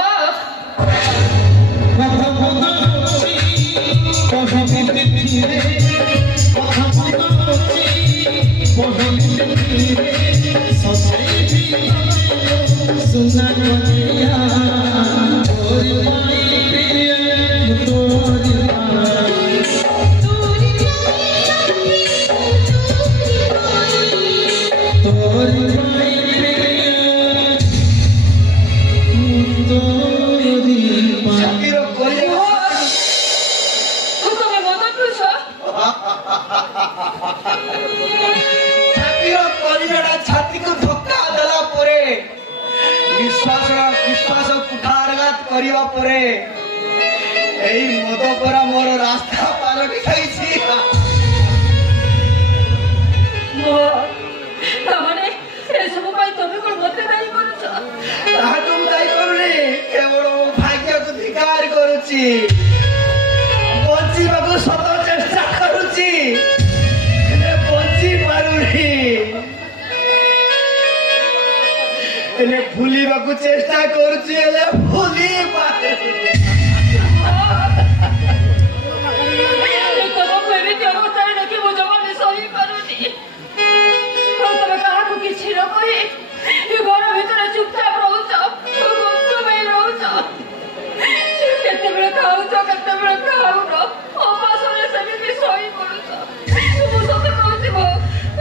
ଛାତିକୁ ଧକ୍କା ଦେଲା ପରେ ବିଶ୍ୱାସ କୁଠାରଘାତ କରିବା ପରେ ଏଇ ମଦ ପରା ମୋର ରାସ୍ତା ପାଲଟି ଯାଇଛି। ତାମାନେ ଏସବୁ ପାଇଁ ତମେ କଣ ମତେ ଦାୟୀ କରୁଛ? ତାହାକୁ ମୁଁ ଦାୟୀ କରୁନି, କେବଳ ମୋ ଭାଗ୍ୟକୁ ଧିକାର କରୁଛି। ବଞ୍ଚିବାକୁ ସତ ଚେଷ୍ଟା କରୁଛି, ହେଲେ ବଞ୍ଚି ପାରୁନି। ହେଲେ ଭୁଲିବାକୁ ଚେଷ୍ଟା କରୁଛି, ହେଲେ ଭୁଲି ପାରୁନି। ତମକୁ ଏମିତି ଅବସ୍ଥାରେ ଦେଖି ମୁଁ ଜମା ବି ସହିପାରୁନି। ତମେ କାହାକୁ କିଛି ନ କହି ଘର ଭିତରେ ଚୁପଚାପ ରହୁଛ, ଗୁପଚୁପ ରହୁଛ। କେତେବେଳେ ଖାଉଛ, କେତେବେଳେ ଖାଉନ, ଅପାସରେ ସେମିତି ଶୋଇ ପଡୁଛ। ମୁଁ ସତ କହୁଛି ମୋ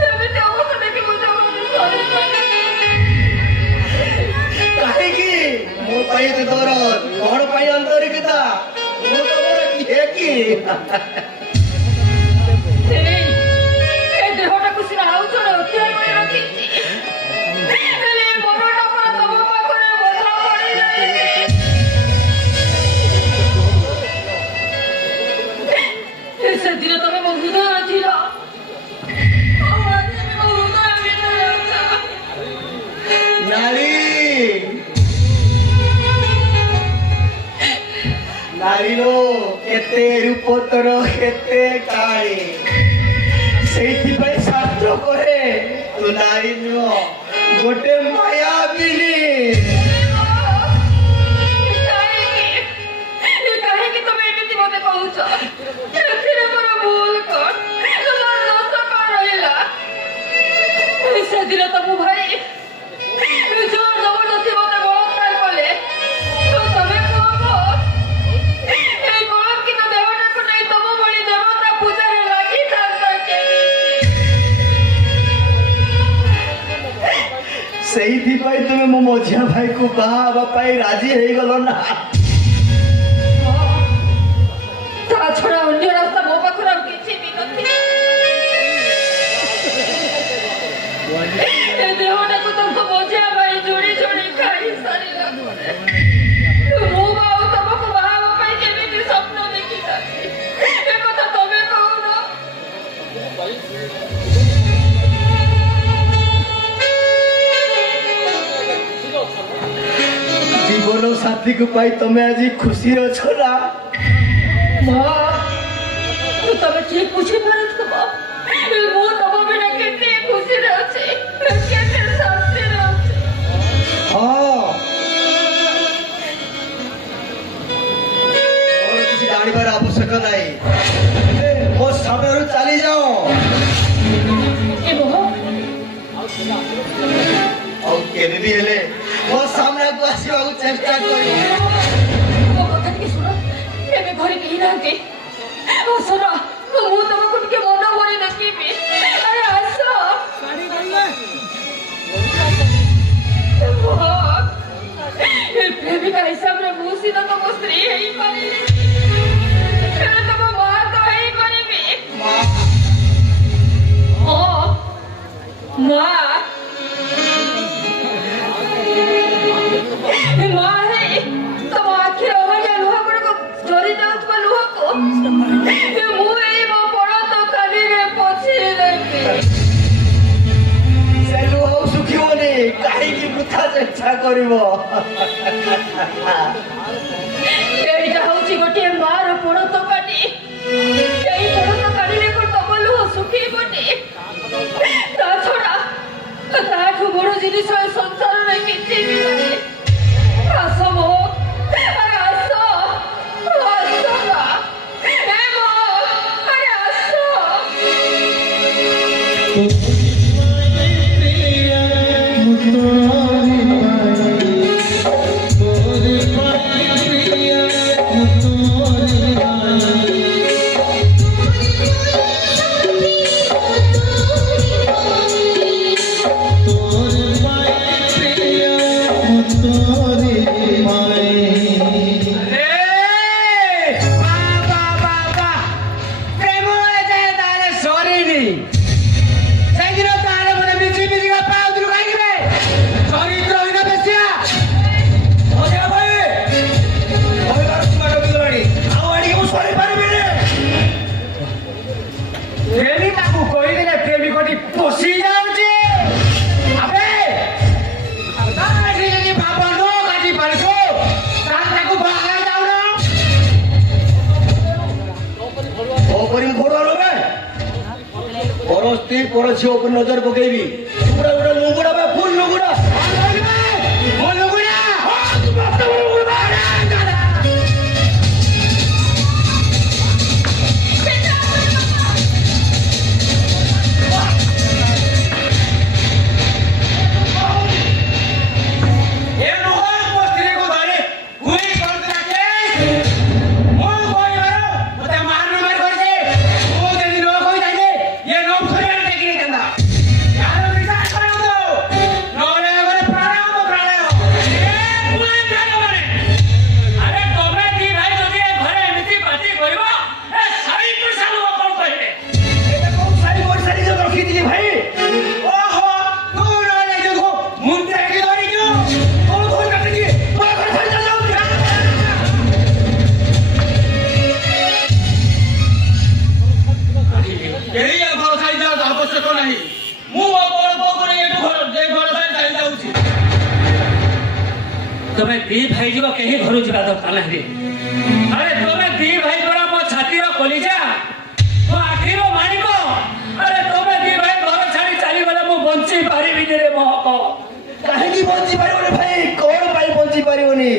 ଏମିତି ଅବସ୍ଥା ଦେଖି ମୁଁ ଜମା ବି ସହିପାରୁନି। କାହିଁକି ମୋ ପାଇଁ ଏତେ ଦରଦ? କଣ ପାଇଁ ଆନ୍ତରିକତା? ମୁଁ ତମର କିଏ କି? ଏ ଦେହଟାକୁ ସିନା ଆଉଥରେ ହତ୍ୟା କରି ରଖିଛି, ହେଲେ ମନଟା ପୁରା ତମ ପାଖରେ ବନ୍ଧା ପଡ଼ିଯାଇଛି। ସେଦିନ ତମେ ମୋ ହୃଦୟରେ ଥିଲ, ଆଉ ଆଜି ବି ମୋ ହୃଦୟ ଭିତରେ ଅଛ। ନାରୀ ନାରୀର କେତେ ରୂପ ତୋର କେତେ କାଳି, ସେଇଥିପାଇଁ ଶାସ୍ତ୍ର କହେ ତୁ ନାରୀ ନୁହ, ଗୋଟେ ମାୟାବିନୀ। କାହିଁକି ତମେ ଏମିତି ମତେ କହୁଛ? ଏଥିରେ ମୋର ଭୁଲ କଣ? ମୋର ଦୋଷ କଣ ରହିଲା? ସେଦିନ ତମ ଭାଇ ଜୋର ଜବରଦସ୍ତି ମତେ ବଳାତ୍କାର କଲେ। ତମେ କୁହ ଏଇ କଳଙ୍କିତ ଦେହଟାକୁ ନେଇ ତମ ଭଳି ଦେବତା ପୂଜାରେ ଲାଗିଥାନ୍ତା କେମିତି? ସେଇଥିପାଇଁ ତୁମେ ମୋ ମଝିଆ ଭାଇକୁ ବାହା ହେବା ପାଇଁ ରାଜି ହେଇଗଲ ନା? ତା ଛଡା ଅନ୍ୟ ରାସ୍ତା ମୋ ପାଖରେ ଆଉ କିଛି ବି ନଥିଲା। ଏ ଦେହଟାକୁ ତମ ମଝିଆ ଭାଇ ଯୋଡ଼ି ଯୋଡ଼ି ଖାଇ ସାରିଲା ପରେ ମୁଁ ଆଉ ତମକୁ ବାହା ହେବା ପାଇଁ କେମିତି ସ୍ୱପ୍ନ ଦେଖିଥାନ୍ତି? ଏ କଥା ତମେ କହୁନ। ଜୀବନ ସାଥୀକୁ ପାଇ ତମେ ଆଜି ଖୁସିରେ ଅଛ ନା? ତମେ ଠିକ ବୁଝିପାରୁଥିବ କେବେ ବି ହେଲେ ମୋ ସାମ୍ନାକୁ ଆସିବାକୁ ଚେଷ୍ଟା କରିବ। ମୋ କଥା ଟିକେ ଶୁଣ, ଏବେ ଘରେ କେହି ନାହାନ୍ତି। ଶୁଣ, ମୁଁ ତମକୁ ଟିକେ ମନ ଭରି ଦେଖିବି। ଆରେ ଆସ। ପ୍ରେମିକା ହିସାବରେ ମୁଁ ସିନା ତମ ସ୍ତ୍ରୀ ହେଇପାରିଲି, ହେଲେ ତମ ମା ତ ହେଇପାରିବି। ମା ହେଇ ତମ ଆଖିର ଅହଳିଆ ଲୁହ ଗୁଡିକ ଝରି ଯାଉଥିବା ଲୁହକୁ ମୁଁ ଏଇ ମୋ ପଣତ କାନିରେ ପୋଛିଦେବି। ସେ ଲୁହ ଶୁଖିବନି, କାହିଁକି ବୃଥା ଚେଷ୍ଟା କରିବ? ଏଇଟା ହଉଛି ଗୋଟିଏ ମାର ପଣତ କାନି। ଏଇ ପଣତ କାନିରେ କଣ ତମ ଲୁହ ଶୁଖିବନି? ତା ଛଡା ତାଠୁ ବଡ ଜିନିଷ ଏ ସଂସାରରେ କିଛି ବି ନାହିଁ। ଆସ ମୋ, ଆରେ ଆସ, ଆସ ନା, ଏ ମୋ, ଆରେ ଆସ। পর ঝিও উপর নজর পকাইবি। উড়া উড়া লুগুড়া বে ফুল লুগুড়া। तुम्हें दी भाई जी कहीं घर जा दरकार नहीं। अरे तुम्हें दी भाई द्वारा मो छाती कलिजा मो आखिर मानिक। अरे तुम्हें दी भाई घर छाड़ी चली गले मु बंची पारिबी रे महक। काहेकी बंची पारिबनी भाई? कोन पाई बंची पारिबनी?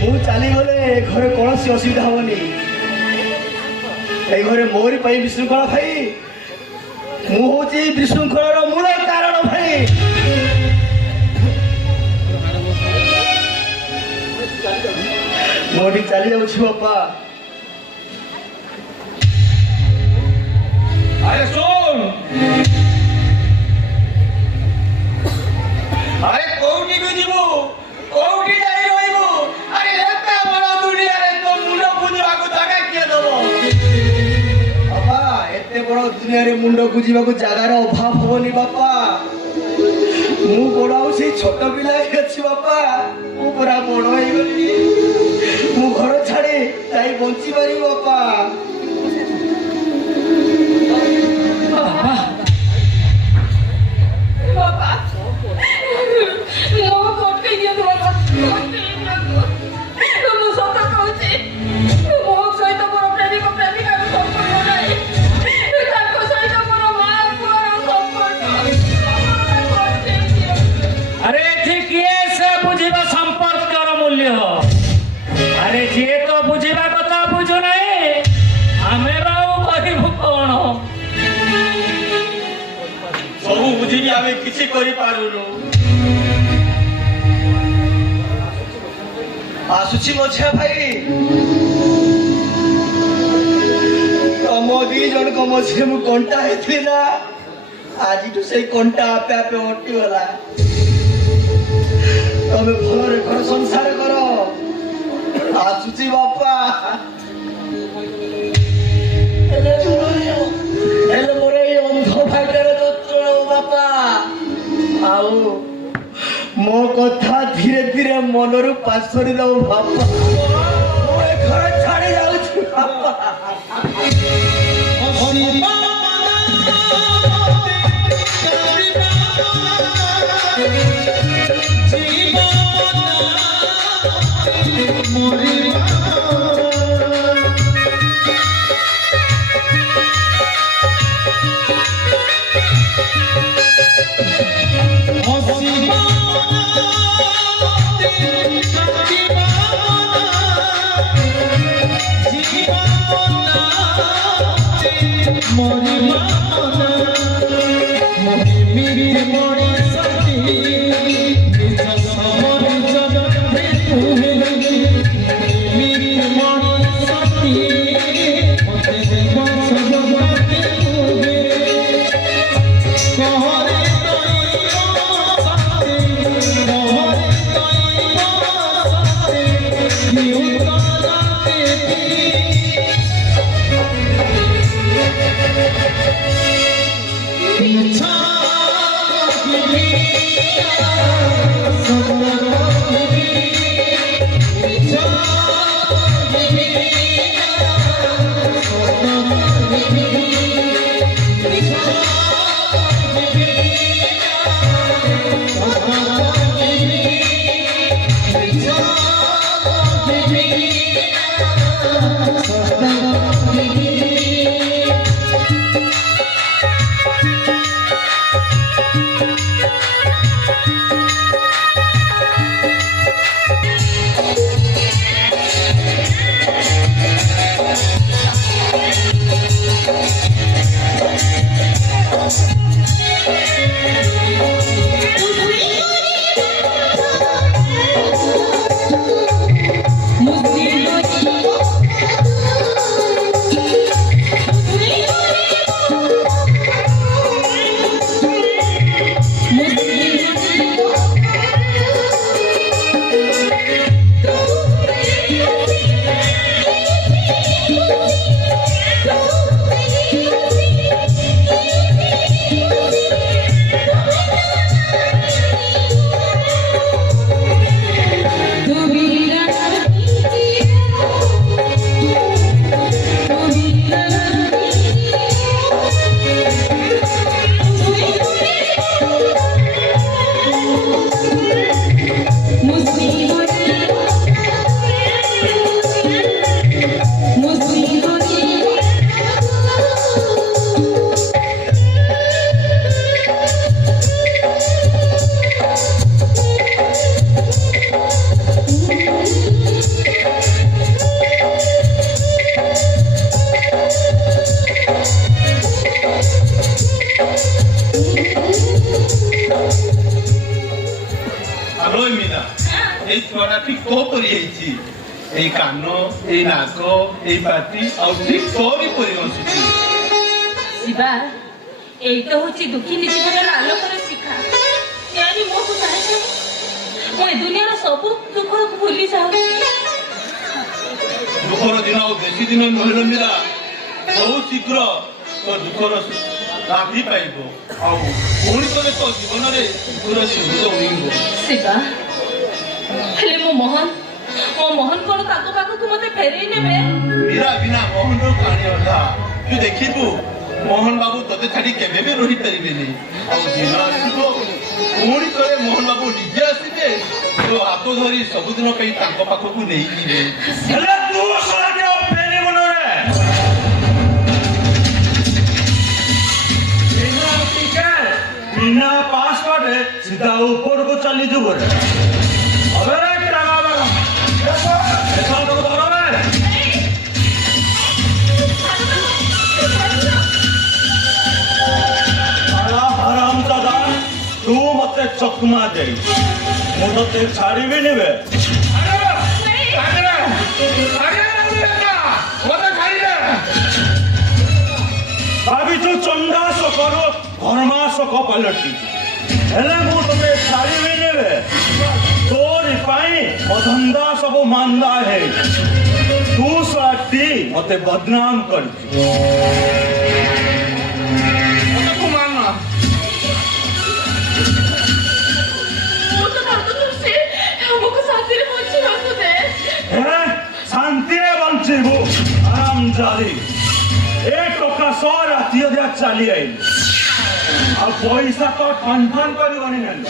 मु चली गले घरे कोनसी असुविधा होनी। ए घरे मोरी पाई विशृंखला भाई। मु होची विशृंखलार मूल कारण भाई। मोटी चली जाऊँ बापा। अरे सुन, अरे कोउटी भी जीवु, कोउटी जाई रहिबु। अरे एते बड़ दुनिया रे तो मुंड बुझिबा को जगह किए दबो? बापा एते बड़ दुनिया रे मुंड बुझिबा को जगार अभाव होनी बापा। मु बड़ आउ से छोट पिला अछि बापा। मु पूरा बड़ होई गली। मु घर छाड़े ताई बंची पारी बापा। बाबा मो कोट के दिया तो बाबा कोट के दिया तो मु सत कहूची मो सहित मोर प्रेमिका को संपर्क नाही। ताको सहित मोर मां पुअर संपर्क। अरे ठीक ये से बुझिबा संपर्क कर मूल्य हो। अरे जे तो बुझिबा कथा बुझु नहीं हमें बाऊ कहबु कोन? सब बुझी आमे किछि करि पारुनु। ଆସୁଛି ମଝିଆ ଭାଇ। ତମ ଦି ଜଣଙ୍କ ମଝିରେ ମୁଁ କଣ୍ଟା ହେଇଥିଲି ନା, ଆଜିଠୁ ସେଇ କଣ୍ଟା ଆପେ ଆପେ ଅଟିଗଲା। ତମେ ଭଲରେ ଘର ସଂସାର କର। ଆସୁଛି ବାପା। ହେଲେ ମୋର ଏଇ ଅନ୍ଧ ଭାଗ୍ୟର ଯନ୍ତ୍ରଣା ବାପା। ଆଉ ମୋ କଥା ଧୀରେ ଧୀରେ ମନରୁ ପାସରି ଦବ ବାପା। ମୁଁ ଏ ଘର ଛାଡ଼ି ଯାଉଛି ବାପା। ଶିବା, ଏଇ ତ ହଉଛି ଦୁଃଖିନୀ ଜୀବନର ଆଲୋକର ଶିଖା। ଜାଣି ମୋକୁ ଚାହିଁଛ, ମୁଁ ଏ ଦୁନିଆର ସବୁ ଦୁଃଖକୁ ଭୁଲି ଯାଉଛି। ଦୁଃଖର ଦିନ ଆଉ ବେଶୀ ଦିନ ନୁହେଁ ମୀରା, ବହୁତ ଶୀଘ୍ର ତୋ ଦୁଃଖର ରାଧି ପାଇବ, ଆଉ ପୁଣି ଥରେ ତୋ ଜୀବନରେ ସୁଖର ସୁବିଧା ମିଳିବ। ଶିବା, ହେଲେ ମୋ ମୋହନ କଣ ତାଙ୍କ ପାଖକୁ ମତେ ଫେରେଇ ନେବେ? ମୀରା, ବିନା ମୋହନର କାହାଣୀ ଅଧା। ତୁ ଦେଖିବୁ ମୋହନ ବାବୁ ତତେ ଛାଡି କେବେ ବି ରହିପାରିବେନି। ଆଉ ଦିନ ଆସିବ ପୁଣି ଥରେ ମୋହନ ବାବୁ ନିଜେ ଆସିବେ, ତୋ ହାତ ଧରି ସବୁଦିନ ପାଇଁ ତାଙ୍କ ପାଖକୁ ନେଇଯିବେ। ହେଲେ ତୁ ଶଳାଟି ଆଉ ଫେରିବୁନୁ ରେ। ବିନା ପାସପୋର୍ଟରେ ସିଧା ଉପରକୁ ଚାଲିଯିବୁ ରେ। ଅବେ ରେ ଟାକା ବାଲା, ଏସବୁ ଧର ରେ। ହରାମଜାଦା, ତୁ ମତେ ଚକମା ଦେଇ ମୁଁ ତତେ ଛାଡ଼ିବିନି ବେ। ଭାବିଛୁ ଚଣ୍ଡାଶୋକରୁ ଧର୍ମାଶୋକ ପାଲଟିଛୁ ହେଲେ ମୁଁ ତତେ ଛାଡ଼ିବି ନେବେ ତୋରି ପାଇଁ ମୋ ଧନ୍ଦା ସବୁ ମାନ୍ଦା ହେଇଛି ତୁ ସାଟି ମତେ ବଦନାମ କରିଛୁ ଶାନ୍ତିରେ ବଞ୍ଚିବୁ ଆରାମ ଜାରି ଏ ଟଙ୍କା 100 ରାତି ଅଧା ଚାଲି ଆଇଲି ଆଉ ପଇସା ତ ଠନ୍ ଠନ୍ କରି ଗଣି ନେଲୁ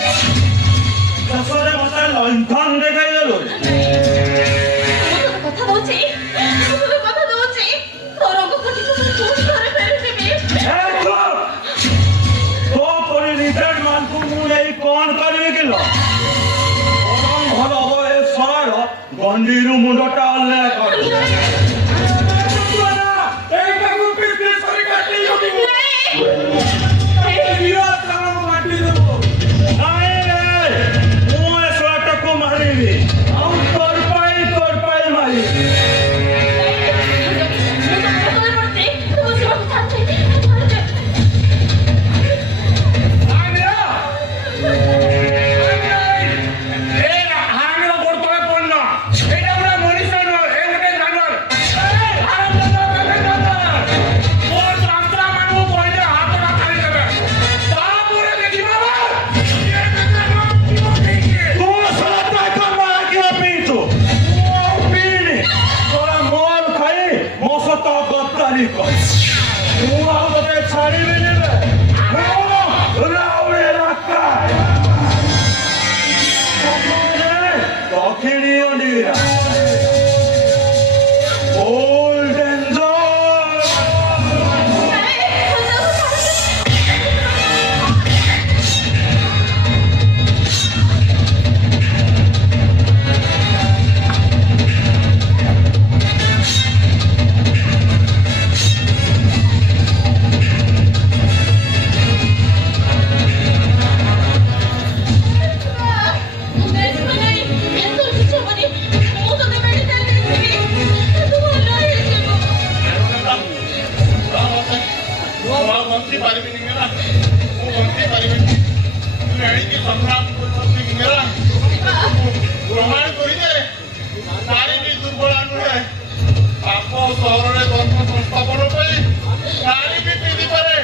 ଶେଷରେ ମତେ ଲଣ୍ଠନ ଦେଖାଇଦେଲୁ କଥା ଦଉଛି ତୋର ତୋ ପରି ରିଟାୟାର୍ଡ ମାନଙ୍କୁ ମୁଁ ନେଇ କଣ କରିବି କିଲୋ ଭଲ ହବ ଏ ସହର ଗଣ୍ଡିରୁ ମୁଣ୍ଡଟା ଅଲଗା କରିବି ମାରିବି ଆଉ ତୋର ପାଇଁ ମାରିବି ছাড়িবি নেবে দক্ষিণী অন্ডিরা ওল্ড ସହରରେ ଧର୍ମ ସଂସ୍ଥାପନ ପାଇଁ ନାରୀ ବି ପିନ୍ଧିପାରେ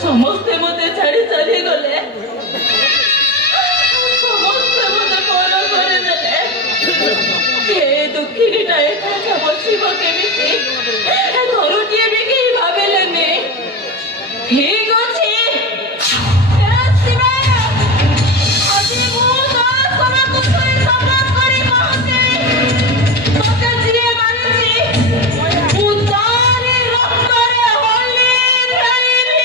ସମସ୍ତେ ମତେ ଛାଡି ଚାଲିଗଲେ ସମସ୍ତେ ମତେ ପର କରିଦେଲେ ଏ ଦୁଃଖିନୀଟା ଏକା ଏକା ବସିବ କେମିତି ଘରଟିଏ ବି କେହି ଭାବିଲେନି ଠିକ ଅଛି ଆଜି ମୁଁ ଦଶମକୁ ଶୋଇ ଶପଥ କରି କହୁଛି ମତେ ଯିଏ ମାରିଛି ମୁଁ ତାରି ରକ୍ତରେ ହୋଲି ଖେଳିବି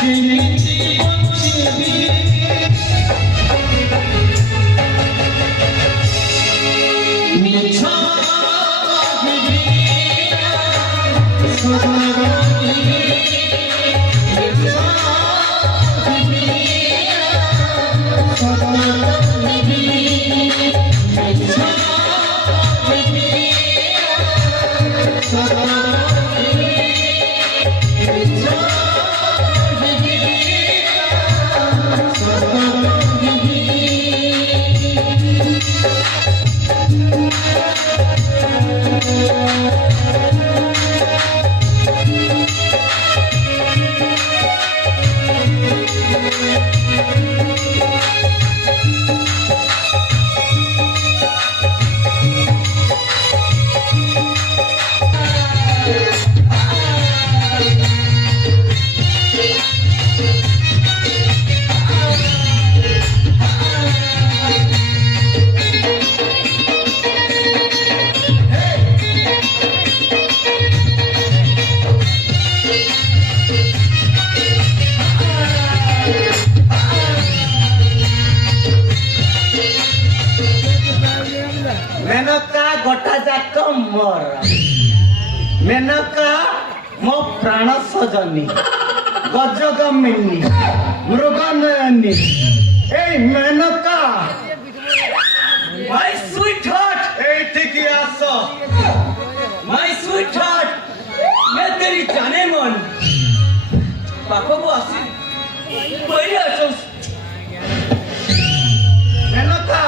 Thank you. मेनका गोटा जाक मोर मेनका मो प्राण सजनी गजगमिनी मृगनयनी ए मेनका माय स्वीट हार्ट ए ठीक आस माय स्वीट हार्ट मैं तेरी जाने मन पापा को आसी पहिले आसो मेनका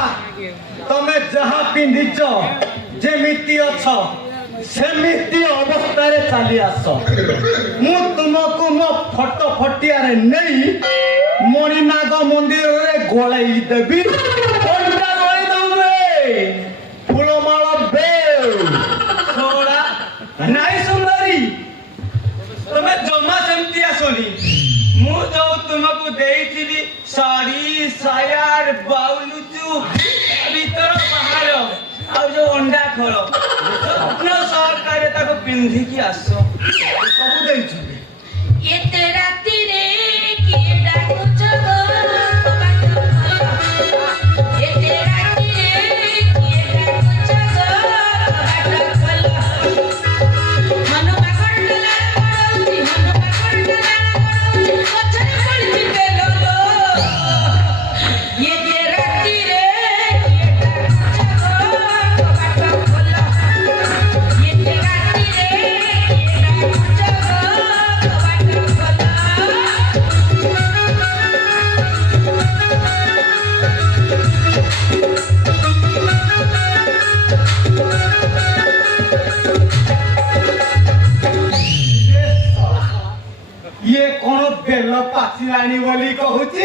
तमे जहाँ पिंधिच जेमिति अछ सेमिति अवस्था चली आस मु तुमको मो फटो फटियारे नहीं मणिनाग मंदिर रे गोलाई देवी घंटा गोई दउरे फूलमाला बे सोड़ा नाई सुंदरी तुम्हें जमा सेमती आसोनी मु जो तुमको देइथिली साड़ी सायार बाउलुचु भीतर बाहर आ जो अंडा खोल अपना सरकार ताको पिंधी की आसो सब देइछु एते राती रे किए डाकुछ गो एते राती रे किए डाकुछ गो बाट खोल मनु पाकड़ला पड़ौती मनु पाकड़ला पड़ौती पछरे पड़ती बेलो एते राती रे किए डाकुछ गो बाट खोल एते राती रे किए डाकुछ गो बाट ये कौन बेल पाचिलानी बोली कहूची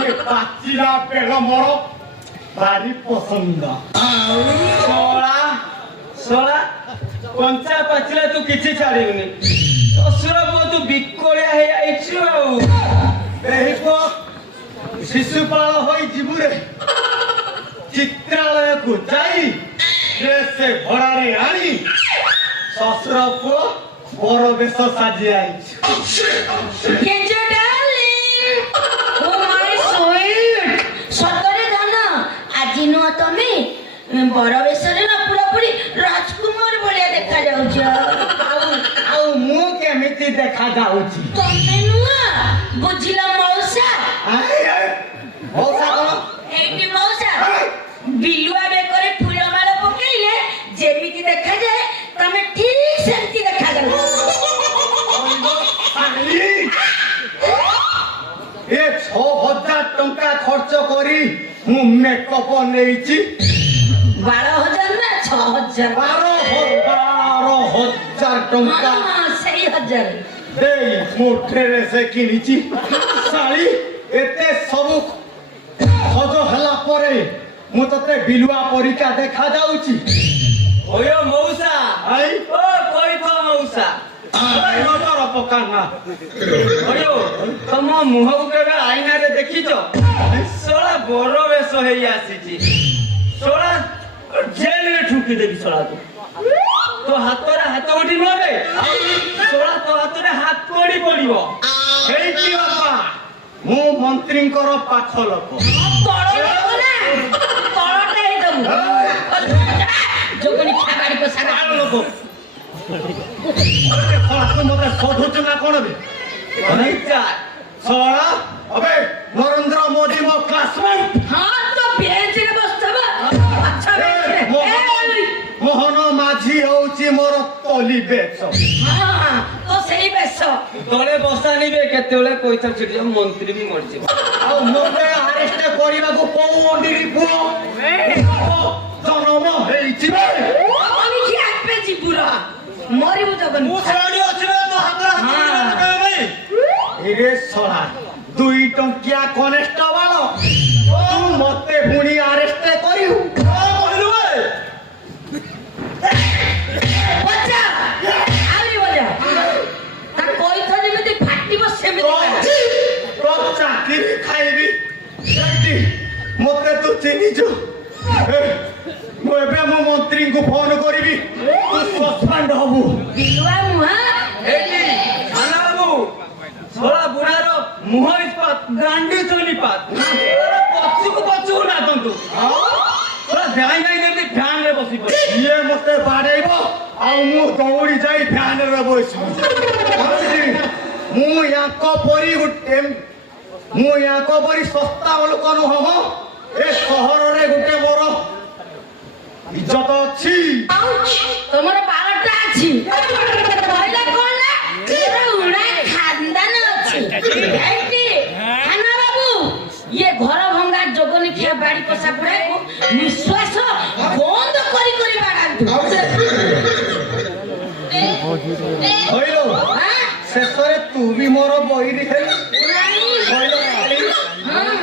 ये पाचिला बेल मोर भारी पसंद सोड़ा सोड़ा कंचा पाचिला तू किछि छाड़िबनी ससुर बो तू बिकोड़िया हे आइछु आउ देखो शिशुपाल होई जीवरे चित्रालय को जाई ड्रेस से भड़ा रे आनी ससुर को बड़ बेश साजी आई Kenjo darling, oh my sweet, ସତରେ ଧନ ଆଜି ନୁହ ତମେ ବଡ ବେଶରେ ନା ପୁରାପୁରି ରାଜକୁମାର ଭଳିଆ ଦେଖା ଯାଉଛ ଆଉ ମୁଁ କେମିତି ଦେଖା ଯାଉଛି ତମେ ନୁହ ବୁଝିଲ ମଉସା ମଉସା କଣ ଏଇଠି ମଉସା ବିଲୁଆ ବେକରେ ଫୁଲମାଳ ପକେଇଲେ ଯେମିତି ଦେଖାଯାଏ ତମେ ଠିକ ସେମିତି ଦେଖାଯାଉଛ ଏ 6000 ଟଙ୍କା ଖର୍ଚ୍ଚ କରି ମୁଁ ମେକଅପ୍ ନେଇଛି 12,000 ନା 6,000 12,000 ଟଙ୍କା ସେଇ 1000 ଦେଇ ମୁଁ ଡ୍ରେସ୍ କିଣିଛି ଶାଢ଼ୀ ଏତେ ସବୁ ସଜ ହେଲା ପରେ ମୁଁ ତତେ ବିଲୁଆ ପରିକା ଦେଖା ଯାଉଛି ଓୟୋ ମଉସା ଆଇ ଓ କଇଥ ମଉସା ନଜର ପକାନା ଓୟୋ ତମ ମୁହଁକୁ କେବେ ଆଇନାରେ ଦେଖିଛ ଶଳା ବଡ ବେଶ ହେଇ ଆସିଛି ଶଳା ଜେଲରେ ଠୁକି ଦେବି ଶଳା ତୋ ହାତରେ ହାତ ଉଠି ନବେ ଶଳା ତୋ ହାତରେ ହାତ କଡ଼ି ପଡିବ ହେଇଛି ବାପା ମୁଁ ମନ୍ତ୍ରୀଙ୍କର ପାଖ ଲୋକ ଯୋଗଣି ଖାବାଡ଼ି ପୋଷାକ ଲୋକ ତୁ ମତେ ସଢୁଛୁ ନା କଣ ବେ ଶଳା ଅବେ ନରେନ୍ଦ୍ର ମୋଦି ମୋ କ୍ଲାସମେଟ୍ हाँ तो बेंच रे बसतबा अच्छा बेंच रे ମୋହନ ମାଝି ହଉଛି ମୋର ତଲି ବେଶ हाँ तो सही बेस ତଳେ ବସାନିବେ କେତେବେଳେ ପଇସା ଛିଡ଼ିଯିବ ମନ୍ତ୍ରୀ ବି ମରିଯିବ ଆଉ ମୋତେ ଆରେଷ୍ଟ କରିବାକୁ କୋଉ ଅଣ୍ଡିରି ପୁଅ ଜନ୍ମ ହେଇଛି ବେ আমি কি আসবে জিপুরা মরিবু যখন ମୁଁ ସେଇଠି ଅଛି ବେ, ତୋ ହାତରେ ହାତ ମିଶେଇକି କହିବେ ଭାଇ। ଇରେ ଶଳା 2 ଟଙ୍କିଆ କନେଷ୍ଟବଳ ତୁ ମତେ ପୁଣି ଆରେଷ୍ଟ କରିବୁ କଣ କହିଲୁ ବେ? বজা আরে বজা তা কইথা যেমিতি ফাটিব সেমিতি তো চাকরি খাইবি ସେଇଠି ମତେ ତୁ ଚିହ୍ନିଛୁ ମୁଁ ଏବେ ମୋ ମନ୍ତ୍ରୀଙ୍କୁ ଫୋନ କରିବି ତୁ ସସ୍ପେଣ୍ଡ ହବୁ বিলুয়া মুহা ଏଇଠି ଖାନା ବାବୁ ଶଳା ବୁଢ଼ାର ମୁହଁ ଇସ୍ପାତ ଗାଣ୍ଡି ଚୁଲିପାତ ପଛୁକୁ ପଛୁକୁ ନାଚନ୍ତୁ ଶଳା ଯାଇ ଯାଇ ଯେମିତି ଫ୍ୟାନରେ ବସି ପଡେ ଇଏ ମତେ ବାଡେଇବ ଆଉ ମୁଁ ଦୌଡ଼ି ଯାଇ ଫ୍ୟାନରେ ବସିବି ମୁଁ ୟାଙ୍କ ପରି ଗୋଟେ ମୁଁ ୟାଙ୍କ ପରି ଶସ୍ତା ଲୋକ ନୁହଁ ମ ଏ ସହରରେ ଗୋଟେ ମୋର ଇଜ୍ଜତ ଅଛି তোমার 12টা আছে কইলা কোন না এরা উড়া খানদান আছে এইটি খানা বাবু ইয়ে ঘর ভঙ্গার জগনি কিয়া বাড়ি পসা পড়াইকো নিঃশ্বাস বন্ধ করি করি বাগান্তু হইল হ্যাঁ ଶେଷରେ ତୁ ବି ମୋର ବହିରି ହେଲୁ ନାଇଁ ହଇଲ କାଳି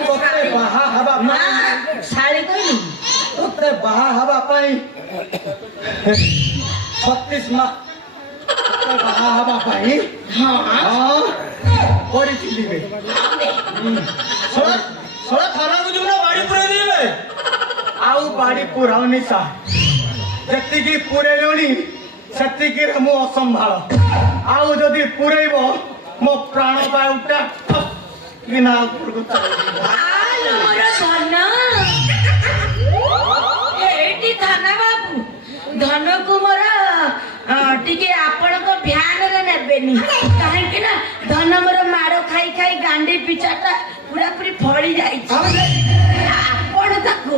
ତୋତେ ବାହା ହେବା মা ପାଇଁ শাড়ি কইলি ତୋତେ ବାହା ହେବା ପାଇଁ 36 ମାସ ତୋତେ ବାହା ହେବା ପାଇଁ হ্যাঁ ହଁ କରିଥିଲି ବେ ଶଳା ଶଳା ଥାନାକୁ ଯିବୁ ନା ବାଡି ପୁରେଇ ଦେବେ? ଆଉ ବାଡ଼ି ପୁରାଉନି ସା ଯେତିକି ପୁରେଇଲୁଣି ସେତିକିରେ ମୁଁ ଅସମ୍ଭାଳ ଆଉ ଯଦି ପୁରେଇବ ମୋ ପ୍ରାଣ ବାୟୁଟା କିନା ଉପରକୁ ଚାଲିଯିବ আলো মোর ধন এইটি থানা বাবু ধনকু মোর টিকে ଆପଣଙ୍କ ଭ୍ୟାନରେ ନେବେନି କାହିଁକି ନା ଧନ ମୋର ମାଡ଼ ଖାଇ ଖାଇ ଗାଣ୍ଡି ପିଚାଟା ପୁରାପୁରି ଫଳି ଯାଇଛି ଆପଣ ତାକୁ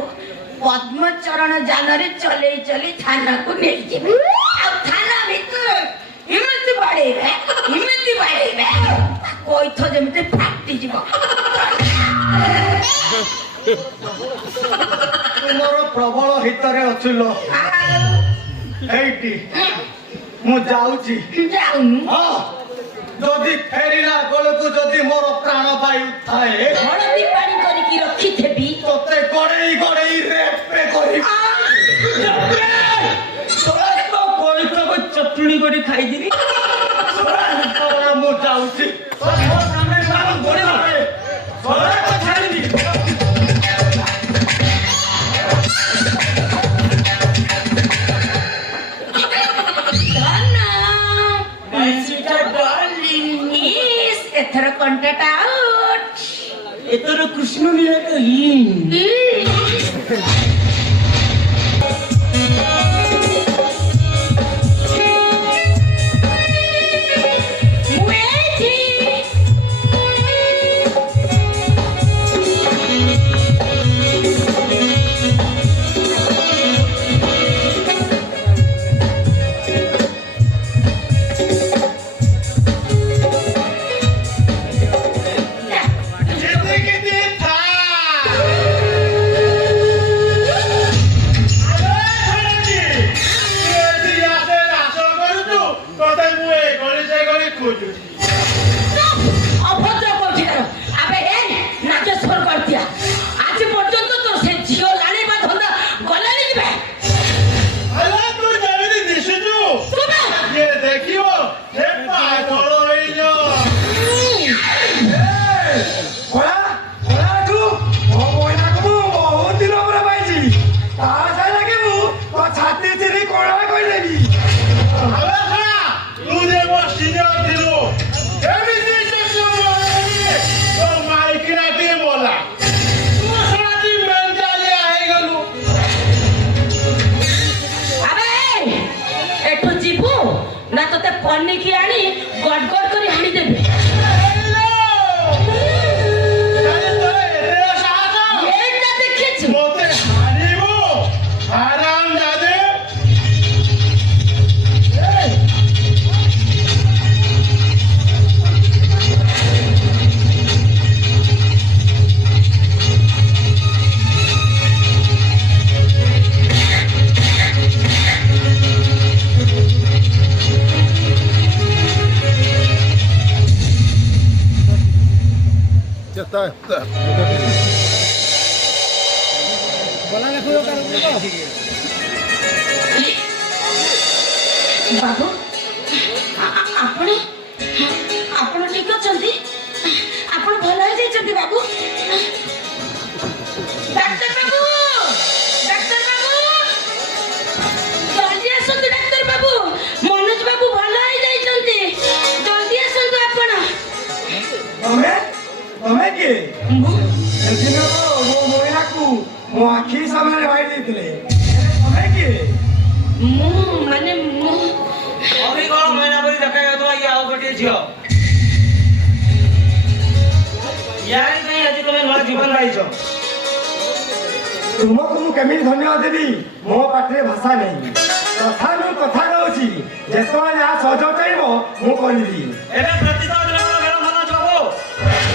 ପଦ୍ମଚରଣ ଯାନରେ ଚଲେଇ ଚଲେଇ ଥାନାକୁ ନେଇଯିବେ ଆଉ ଥାନା ଭିତରେ ଏମିତି ବାଡ଼େଇବେ କଇଥ ଯେମିତି ଫାଟିଯିବ ତୁମର ପ୍ରବଳ ହିତରେ ଅଛୁଲ ଏଇଠି ମୁଁ ଯାଉଛି ଯାଉନୁ ହଁ ଯଦି ଫେରିଲା ବେଳକୁ ଯଦି ମୋର ପ୍ରାଣ ବାୟୁ ଥାଏ ହଳଦୀ ପାଣି କରିକି ରଖିଥିବି ତୋତେ ଗଡ଼େଇ ଗଡ଼େଇ ରେପେ କରିବି ପଇସାକୁ ଚଟୁଣି କରି ଖାଇଦିବି ମୁଁ ଯାଉଛି ଛାଡ଼ିବି ଏଥର କଣ୍ଟାଟା ଆଉଟ୍ ଏଥର କୃଷ୍ଣ ଲୀଳାଟା ଯେତିକି ଦିନ ଥା অভদ্র করছিলাম আবে এই নাচেশ্বর করতিয়া আজ পর্যন্ত তোর সে ঝিও লাড়ি বা ধন্দা গলানি দিবে তুমি ଦେଖିବ ସେ ପାଗଳ ହେଇଯିବ ଛାତି ଚିରି କଳା କହିଦେବି ତୁ ଯେ ମୋ ସିନିୟର ଥିଲୁ ଆଣି ଗଡ ଗଡ କରି ହାଣି ଦେବେ। ଏଇଟା ଦେଖିଛୁ? ମତେ ହାରିବ ଆରାମ ଦାଦେ। ବାବୁ ଆପଣ ଆପଣ ଠିକ ଅଛନ୍ତି? ଆପଣ ଭଲ ହେଇଯାଇଛନ୍ତି ବାବୁ? ଡାକ୍ତର ବାବୁ, ଡାକ୍ତର ବାବୁ, ଜଲ୍ଦି ଆସନ୍ତୁ ଡାକ୍ତର ବାବୁ। ମନୋଜ ବାବୁ ଭଲ ହେଇଯାଇଛନ୍ତି, ଜଲ୍ଦି ଆସନ୍ତୁ ଆପଣ। ତମେ କିଏ? ସେଦିନ ମୋ ମହିଳାକୁ ମୋ ଆଖି ସାମ୍ନାରେ ବାହି ଦେଇଥିଲେ। ତମେ କିଏ? ମାନେ ଅଭି କଣ ମହିନା ପରି ଦେଖାଯାଉଥିବା ଇଏ ଆଉ ଗୋଟିଏ ଝିଅ। ୟାରି ପାଇଁ ଆଜି ତମେ ନୂଆ ଜୀବନ ପାଇଛ। ତୁମକୁ ମୁଁ କେମିତି ଧନ୍ୟବାଦ ଦେବି? ମୋ ପାଟିରେ ଭାଷା ନାହିଁ। ତଥାପି କଥା କହୁଛି, ଯେତେବେଳେ ଯାହା ସହଯୋଗ ଚାହିଁବ ମୁଁ କରିବି। ଏବେ ପ୍ରତିଶୋଧ ନେବାର ବେଳ ମନୋଜ ବାବୁ।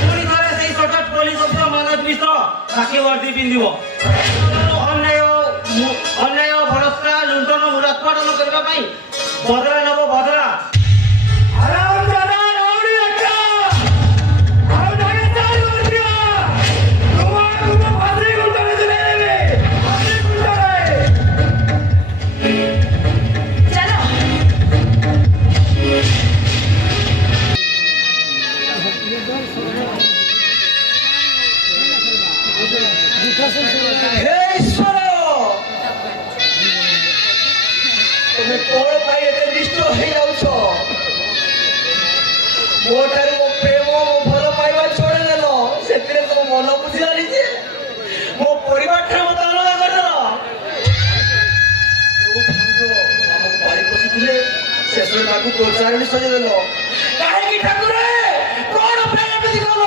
ପୁଣି ଥରେ ସେଇ ସଟକ ପୋଲିସ ଅଫିସର ମନୋଜ ମିଶ୍ର ତାକି ବର୍ଦ୍ଦି ପିନ୍ଧିବ। ଅନ୍ୟାୟ ବଳତ୍କାର ଲୁଣ୍ଠନ ମୂଳୋତ୍ପାଟନ କରିବା ପାଇଁ ବଦଳା ନେବ ବଦଳା। ଆରାମ ଦାଦା ରାଉଡି ରକ୍ଷା। ଆଉ ଢାକେ ଚାଲୁ କରିଦିଅ। ତୁମକୁ ମୁଁ ଫାଶୀ ଗୁଣ୍ଡରେ ଝୁଲେଇଦେବି। ଫାଶୀ ଗୁଣ୍ଡରେ। ଚାଲ। ହେ ଈଶ୍ୱର, ତମେ କଣ ପାଇଁ ଏତେ ନିଷ୍ଠୁର ହେଇଯାଉଛ? ମୋ ଠାରୁ ମୋ ପ୍ରେମ ମୋ ଭଲ ପାଇବା ଛଡ଼େଇ ଦେଲ। ସେଥିରେ ତମ ମନ ବୁଝିଲାନି ଯେ ମୋ ପରିବାର ଠାରୁ ମତେ ଅଲଗା କରିଦେଲ। ଯୋଉ ଭାଉଜ ଆମକୁ ପାଳି ପୋଷିଥିଲେ ଶେଷରେ ତାକୁ ପ୍ରୋତ୍ସାହନ ସଜେଇ ଦେଲ। କାହିଁକି ଠାକୁରେ? କଣ ପାଇଁ ଏମିତି କଲ?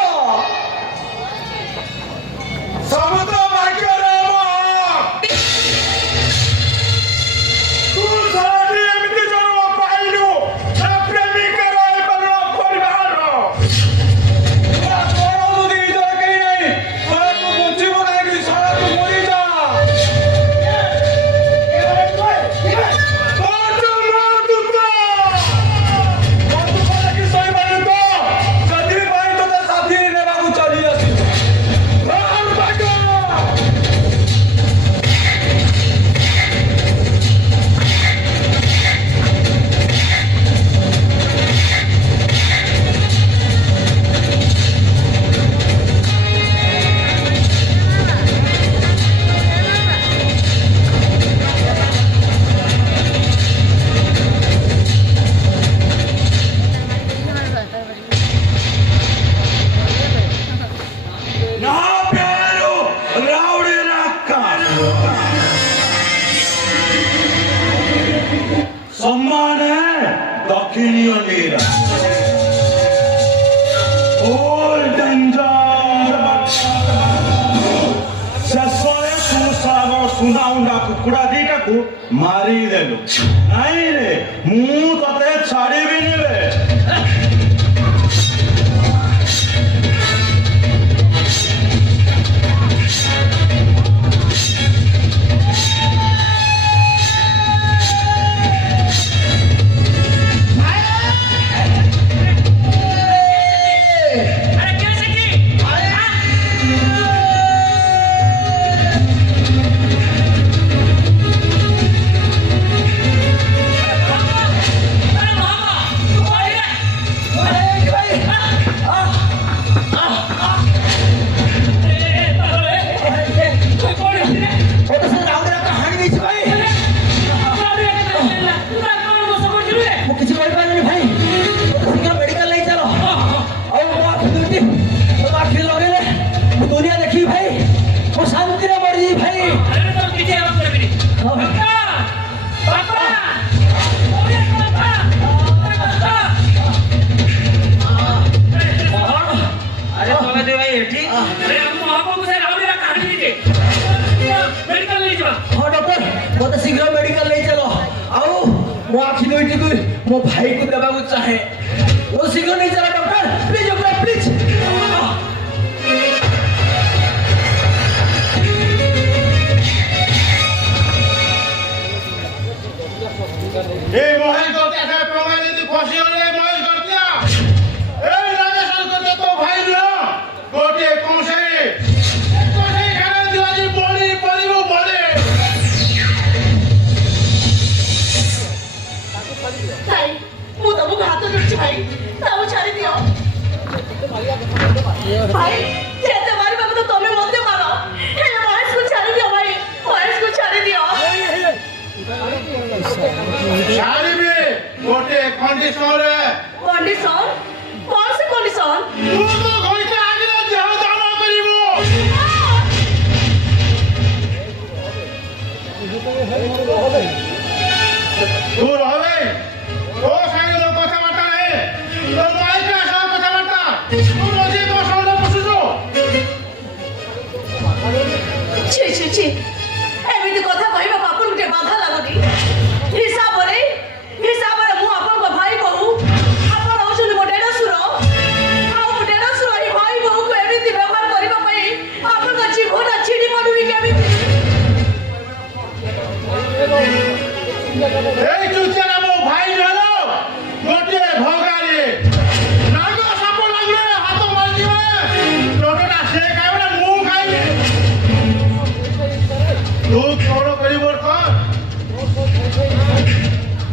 ସବୁ ତ ଭାଗ୍ୟରେ ହବ। ତୁ ସାରାଟି ଏମିତି ଜନ୍ମ ପାଇଲୁ, ନା ପ୍ରେମିକାର ଏବଂ ପରିବାରର। କଣ ଯଦି ଇଜର କେହି ନାହିଁ, ଶଳା ତୁ ବଞ୍ଚିବୁ କାହିଁକି? ଶଳା ତୁ ମରିଯା। ସେଥିପାଇଁ ତୋତେ ସାଥିରେ ନେବାକୁ ଚାଲି ଆସିଛୁ। నా పేరు రౌడీ నక్క. সম্মানে দক্ষিণীয় নীরা ফুল ডেঞ্জার। ଶେଷରେ ତୁ ସାଗର ସୁନା ଉଣ୍ଡା କୁକୁଡ଼ା ଦିଟାକୁ ମାରିଦେଲୁ। ନାଇଁ ରେ, ମୁଁ ତତେ ଛାଡ଼ିବିନି ରେ। ବାବୁ ମୋ ଭାଇକୁ ଦେବାକୁ ଚାହେଁ ଓ ଶୀଘ୍ର ନେଇ ଚାଲ ଡକ୍ଟର ପ୍ଲିଜ ପ୍ଲିଜ। ए मोहन को कैसे प्रमाण यदि फंसी हो रे मोहन कर दिया ए राजेश को दे तो भाई लो कोटे कौसे खाना दिवाली बोली बोली वो बोले ଭାଇ ମୁଁ ତମକୁ ହାତ ଧରୁଛି ଭାଇ ତାକୁ ଛାଡ଼ି ଦିଅ ଭାଇ ଯେତେ ମାରିବାକୁ ତ ତମେ ମତେ ମାର ହେଲେ ମହେଶକୁ ଛାଡ଼ି ଦିଅ ଭାଇ ମହେଶକୁ ଛାଡ଼ି ଦିଅ सारी भी कोटे कंडीशन रे कंडीशन कौन सी कंडीशन तू तो कोई के आगे देह दान करिवो तू रहबे ओ साइड लो कथा बाटा है तो माई का सब कथा बाटा तू मजे को सौंड बसुजो छी छी छी एमिति कथा कहबा आपन गुटे बाधा लागनी हिसाबरे मु आपन को भाई कहू आपन होछन मोटे रसुर आ मोटे रसुर ही भाई बहु को एमिति व्यवहार करबा पई आपन का जीवन छिड़ी पडुई केमिति ए चुचरा मो भाई जानो गोटे भगारी नागो साप लागले हाथ मार दिवे लोटना से खाइबे मु खाइबे तू कोन करिबो कर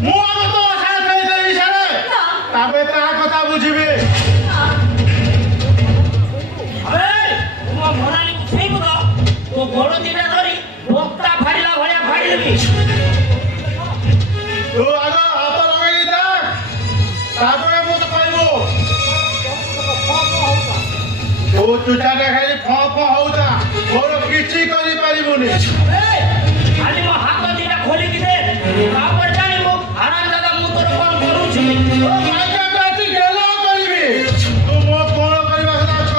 मु आगो तो आशा करि दे इशारे ताबे ता कथा बुझिबे अरे ମୋ ମରାଲି ଉଠେଇବୁ ତ ତୋ ଗୋଡ଼ ଦିଟା ଧରି ବକ୍ତା ଫାଡ଼ିଲା ଭଳିଆ ଫାଡ଼ିଦେବି। तू आगो हाथ लगाई दे ताबे मु तो कहबो तू चुचाटा खाली फ होउता मोर किछि करि परिबुनी ଖାଲି ମୋ ହାତ ଦିଟା ଖୋଲିକି ଦେ ତାପରେ ଜାଣିବୁ ଆରାମ ଦାଦା ମୁଁ ତୋର କଣ କରୁଛି। ओ माइका काटी गेलो करिबी तू मो कोन करबा କଥା छ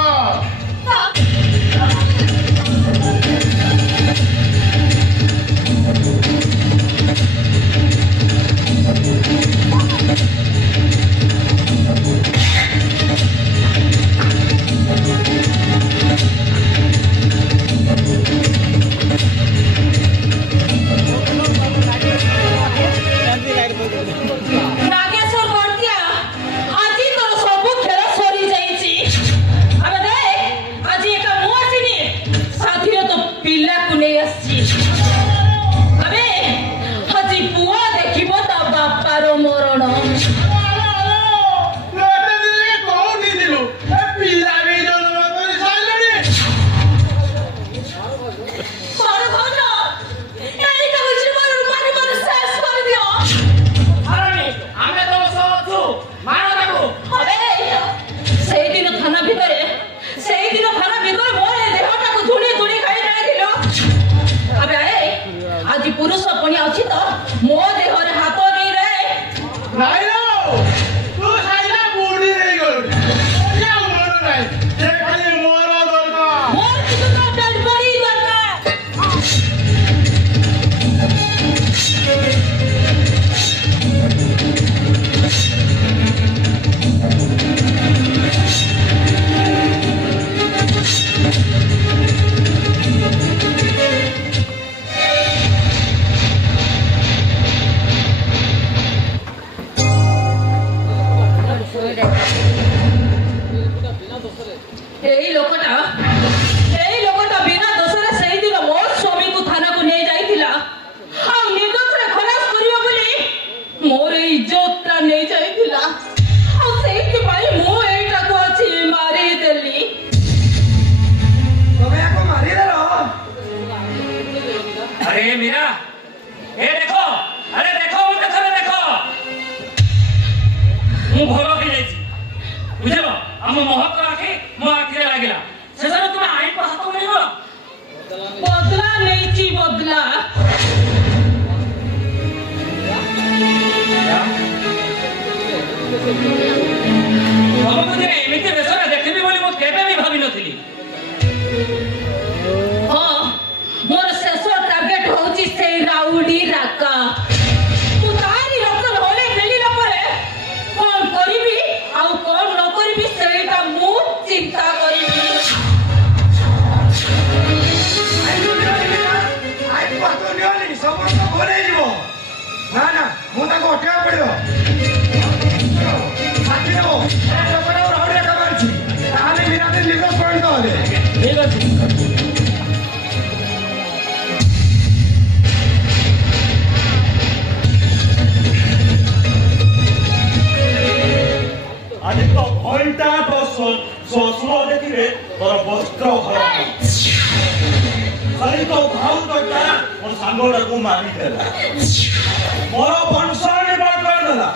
नागेश्वर बर्तिया आजी तोर सब खेल सरी जाईची अबे देख आज एक मु आसीनी साथीरे तो पिल्ला को नै आसी अबे आज पुआ देखिबो ता बापार मरण लोटे दिले कोनी दिलु ए पिला भी जन्म करि साइलनी पर भन एई का जीवन मानि मन शेष कर दियो ଆରେ ଆମେ ତମ ସହ ଅଛୁ ମାର ତାକୁ। अबे सेई दिन थाना भितरे मोर ए देहटाको धुणी धुणी खाई जाइथिलो अबे आए आज पुरुष पणी अछि त मो देहरे हाथ नै रे नाही रो तू साइला बुडी रे गल या मोर नाही जे खाली मोर दरकार मोर किछु तो डेड बॉडी दरकार এই লোকটা বিনা দোষরে সেই দিন মোর স্বামীକୁ থানাକୁ ନେଇ ଯାଇଥିଲା ଆଉ ନିର୍ଦ୍ଦୋଷରେ ଖଲାସ କରିବ ବୋଲି ମୋର ଇଜ୍ଜତଟା ନେଇ ଯାଇଥିଲା ଆଉ ସେଇଥିପାଇଁ ମୁଁ ଏଇଟାକୁ ଅଛି ମାରିଦେଲି ତମେ ଆକୁ ମାରିଦେଲ। अरे मीरा ए देखो अरे देखो मते थरे देखो ମୁଁ ଭଲ ହେଇ ଯାଇଛି ବୁଝିଲ ଆମ ମହକ ଆଖି ମୋ ଆଖିରେ ଲାଗିଲା ଶେଷରେ ତୁମେ ଆଇନ ହାତ ମିଳିବ ବଦଲା ନେଇଛି ବଦଲା ତମକୁ ଯେ ଏମିତି ବେଶରେ ଦେଖିବି ବୋଲି ମୁଁ କେବେ ବି ଭାବିନଥିଲି। ହଁ ମୋର ଶେଷ ଟାର୍ଗେଟ ହଉଛି ସେଇ ରାଉଡି ରାକା ମୁଁ ତାରି ରକ୍ତ ଢଳି ଫେଲିଲା ପରେ ଆଜି ତ ଘଣ୍ଟା ତ ଶ୍ୱଶୁର ଦେଖିଲେ ତୋର ବସ୍ତ୍ର ହରଣ ଖାଲି ତ ଭାଉଜଟା ମୋ ସାଙ୍ଗଟାକୁ ମାରିଦେଲା ମୋର ବଂଶ ନିବାସ କରିଦେଲା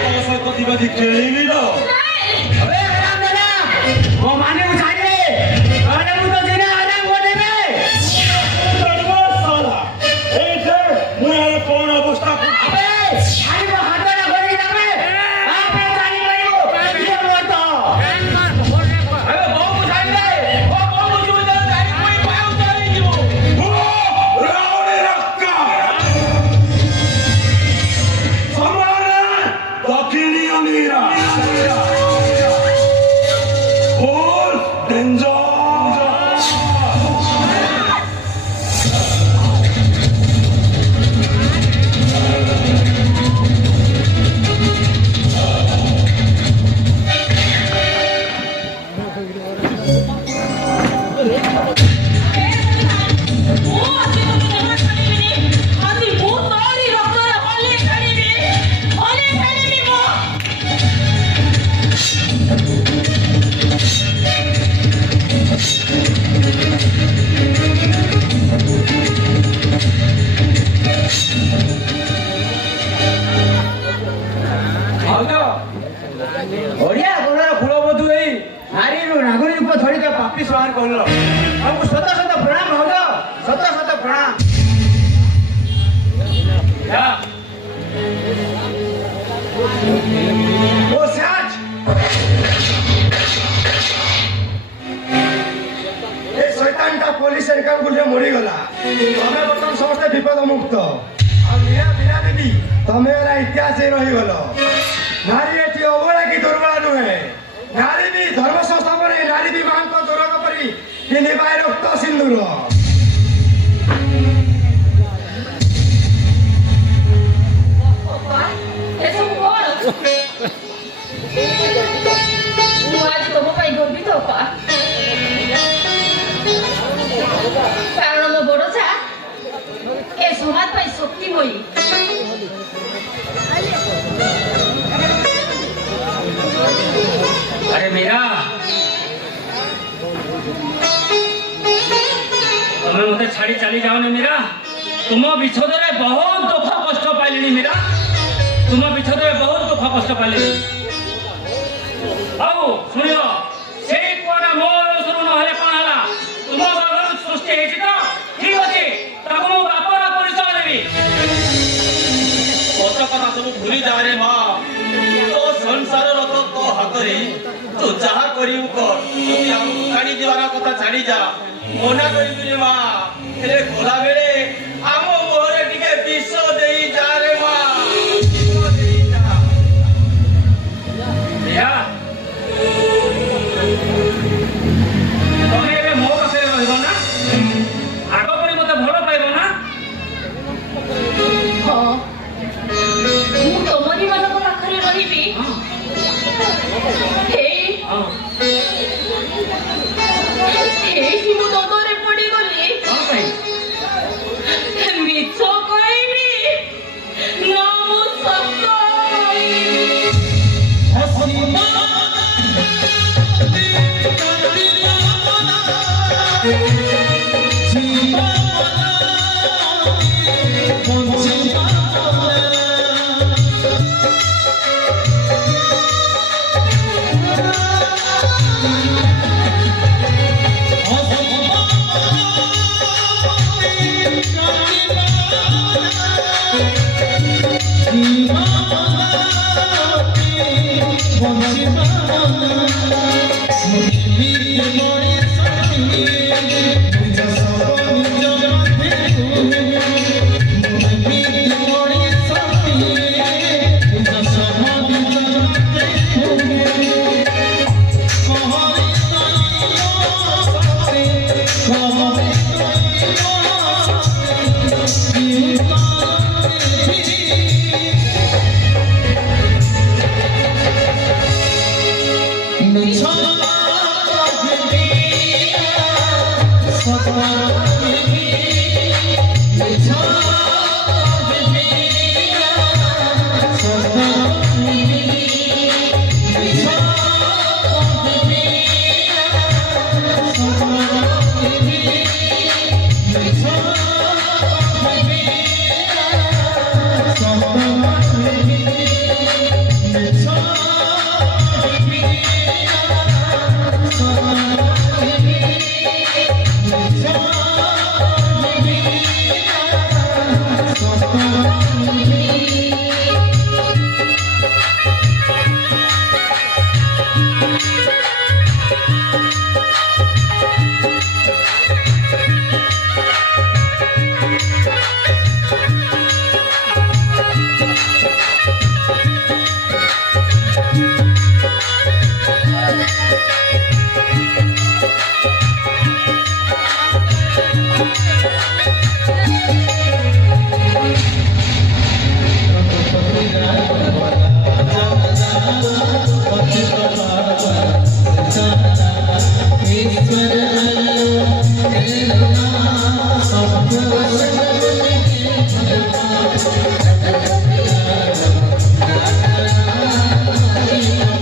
ତୋ ସହିତ ଦିବାଦି ଖେଳିବି ତ अबे आराम देना वो माने उठाइए अरे मुझे तो जीना आराम को देवे साला এইটা মুই আর কোন অবস্থা अबे आई वो हाथ ना खोली ना मैं आपने जानी करियो ये मत अबे बहुत उठाई दे वो बहुत उठाई दे जानी कोई पाव चली जीवो রাউনি রক্কা সমানে দক্ষিণী অনিরা ফুল ডেঞ্জার ओडिया गोलार फूल बधु एई नारी नागरी रूप धरी के पापी संहार करलो हमको सत सत प्रणाम होगा सत सत प्रणाम या ओ साच ए शैतानटा पुलिस सरकार गुले मरी गला हमें बर्तमान समस्त विपद मुक्त आ मीरा मीरा देवी तमे एरा इतिहास रही गलो नारी एटी अबला की दुर्बल नुहे नारी भी धर्म संस्थापन नारी भी मान को दुर्ग परी किनि बाय रक्त सिंदूर ଏସବୁ କଣ? ମୁଁ ଆଜି ତମ ପାଇଁ ଗର୍ବିତ ଅପା କାରଣ ମୋ ବଡ଼ ଯା ଏ ସମାଜ ପାଇଁ ଶକ୍ତିମୟୀ अरे मीरा तुम्हें मत छाड़ी चली जाओ मीरा तुम विछोद रे बहुत दुख कष्ट पाइली मीरा तुम विछोद रे बहुत दुख कष्ट पाइली आओ सुनियो सेई कोना मोर सुनु नहले कोन हला तुम घर सृष्टि हेछि तो ठीक अछि ताको मो बापर परिचय देबी কত কথা সব ভুলি যা রে মা তো সংসারর তো তো হাতরে তু যাহা করিউ কর যদি আমକୁ ছাড়ি ଯିବାର কথা ছাড়ি যা মনা করিবি রে মা ହେଲେ ଗଲା ବେଳେ ଆମ ମୁହଁରେ ଟିକେ ବିଷ ଦେଇ ଯା ରେ ମା ବିଷ ଦେଇ ଯା मीरा ତମେ ଏବେ ମୋ ପାଖରେ ରହିବ ନା ଆଗ ପରି ମତେ ଭଲ ପାଇବ ନା ହଁ ମୁଁ ତମରି ମାନଙ୍କ ପାଖରେ ରହିବି ଏଇଠି ମୁଁ ଦଣ୍ଡରେ ପଡ଼ିଗଲି କଣ ପାଇଁ ମିଛ କହିବି ନା ମୁଁ ସତ ईश्वर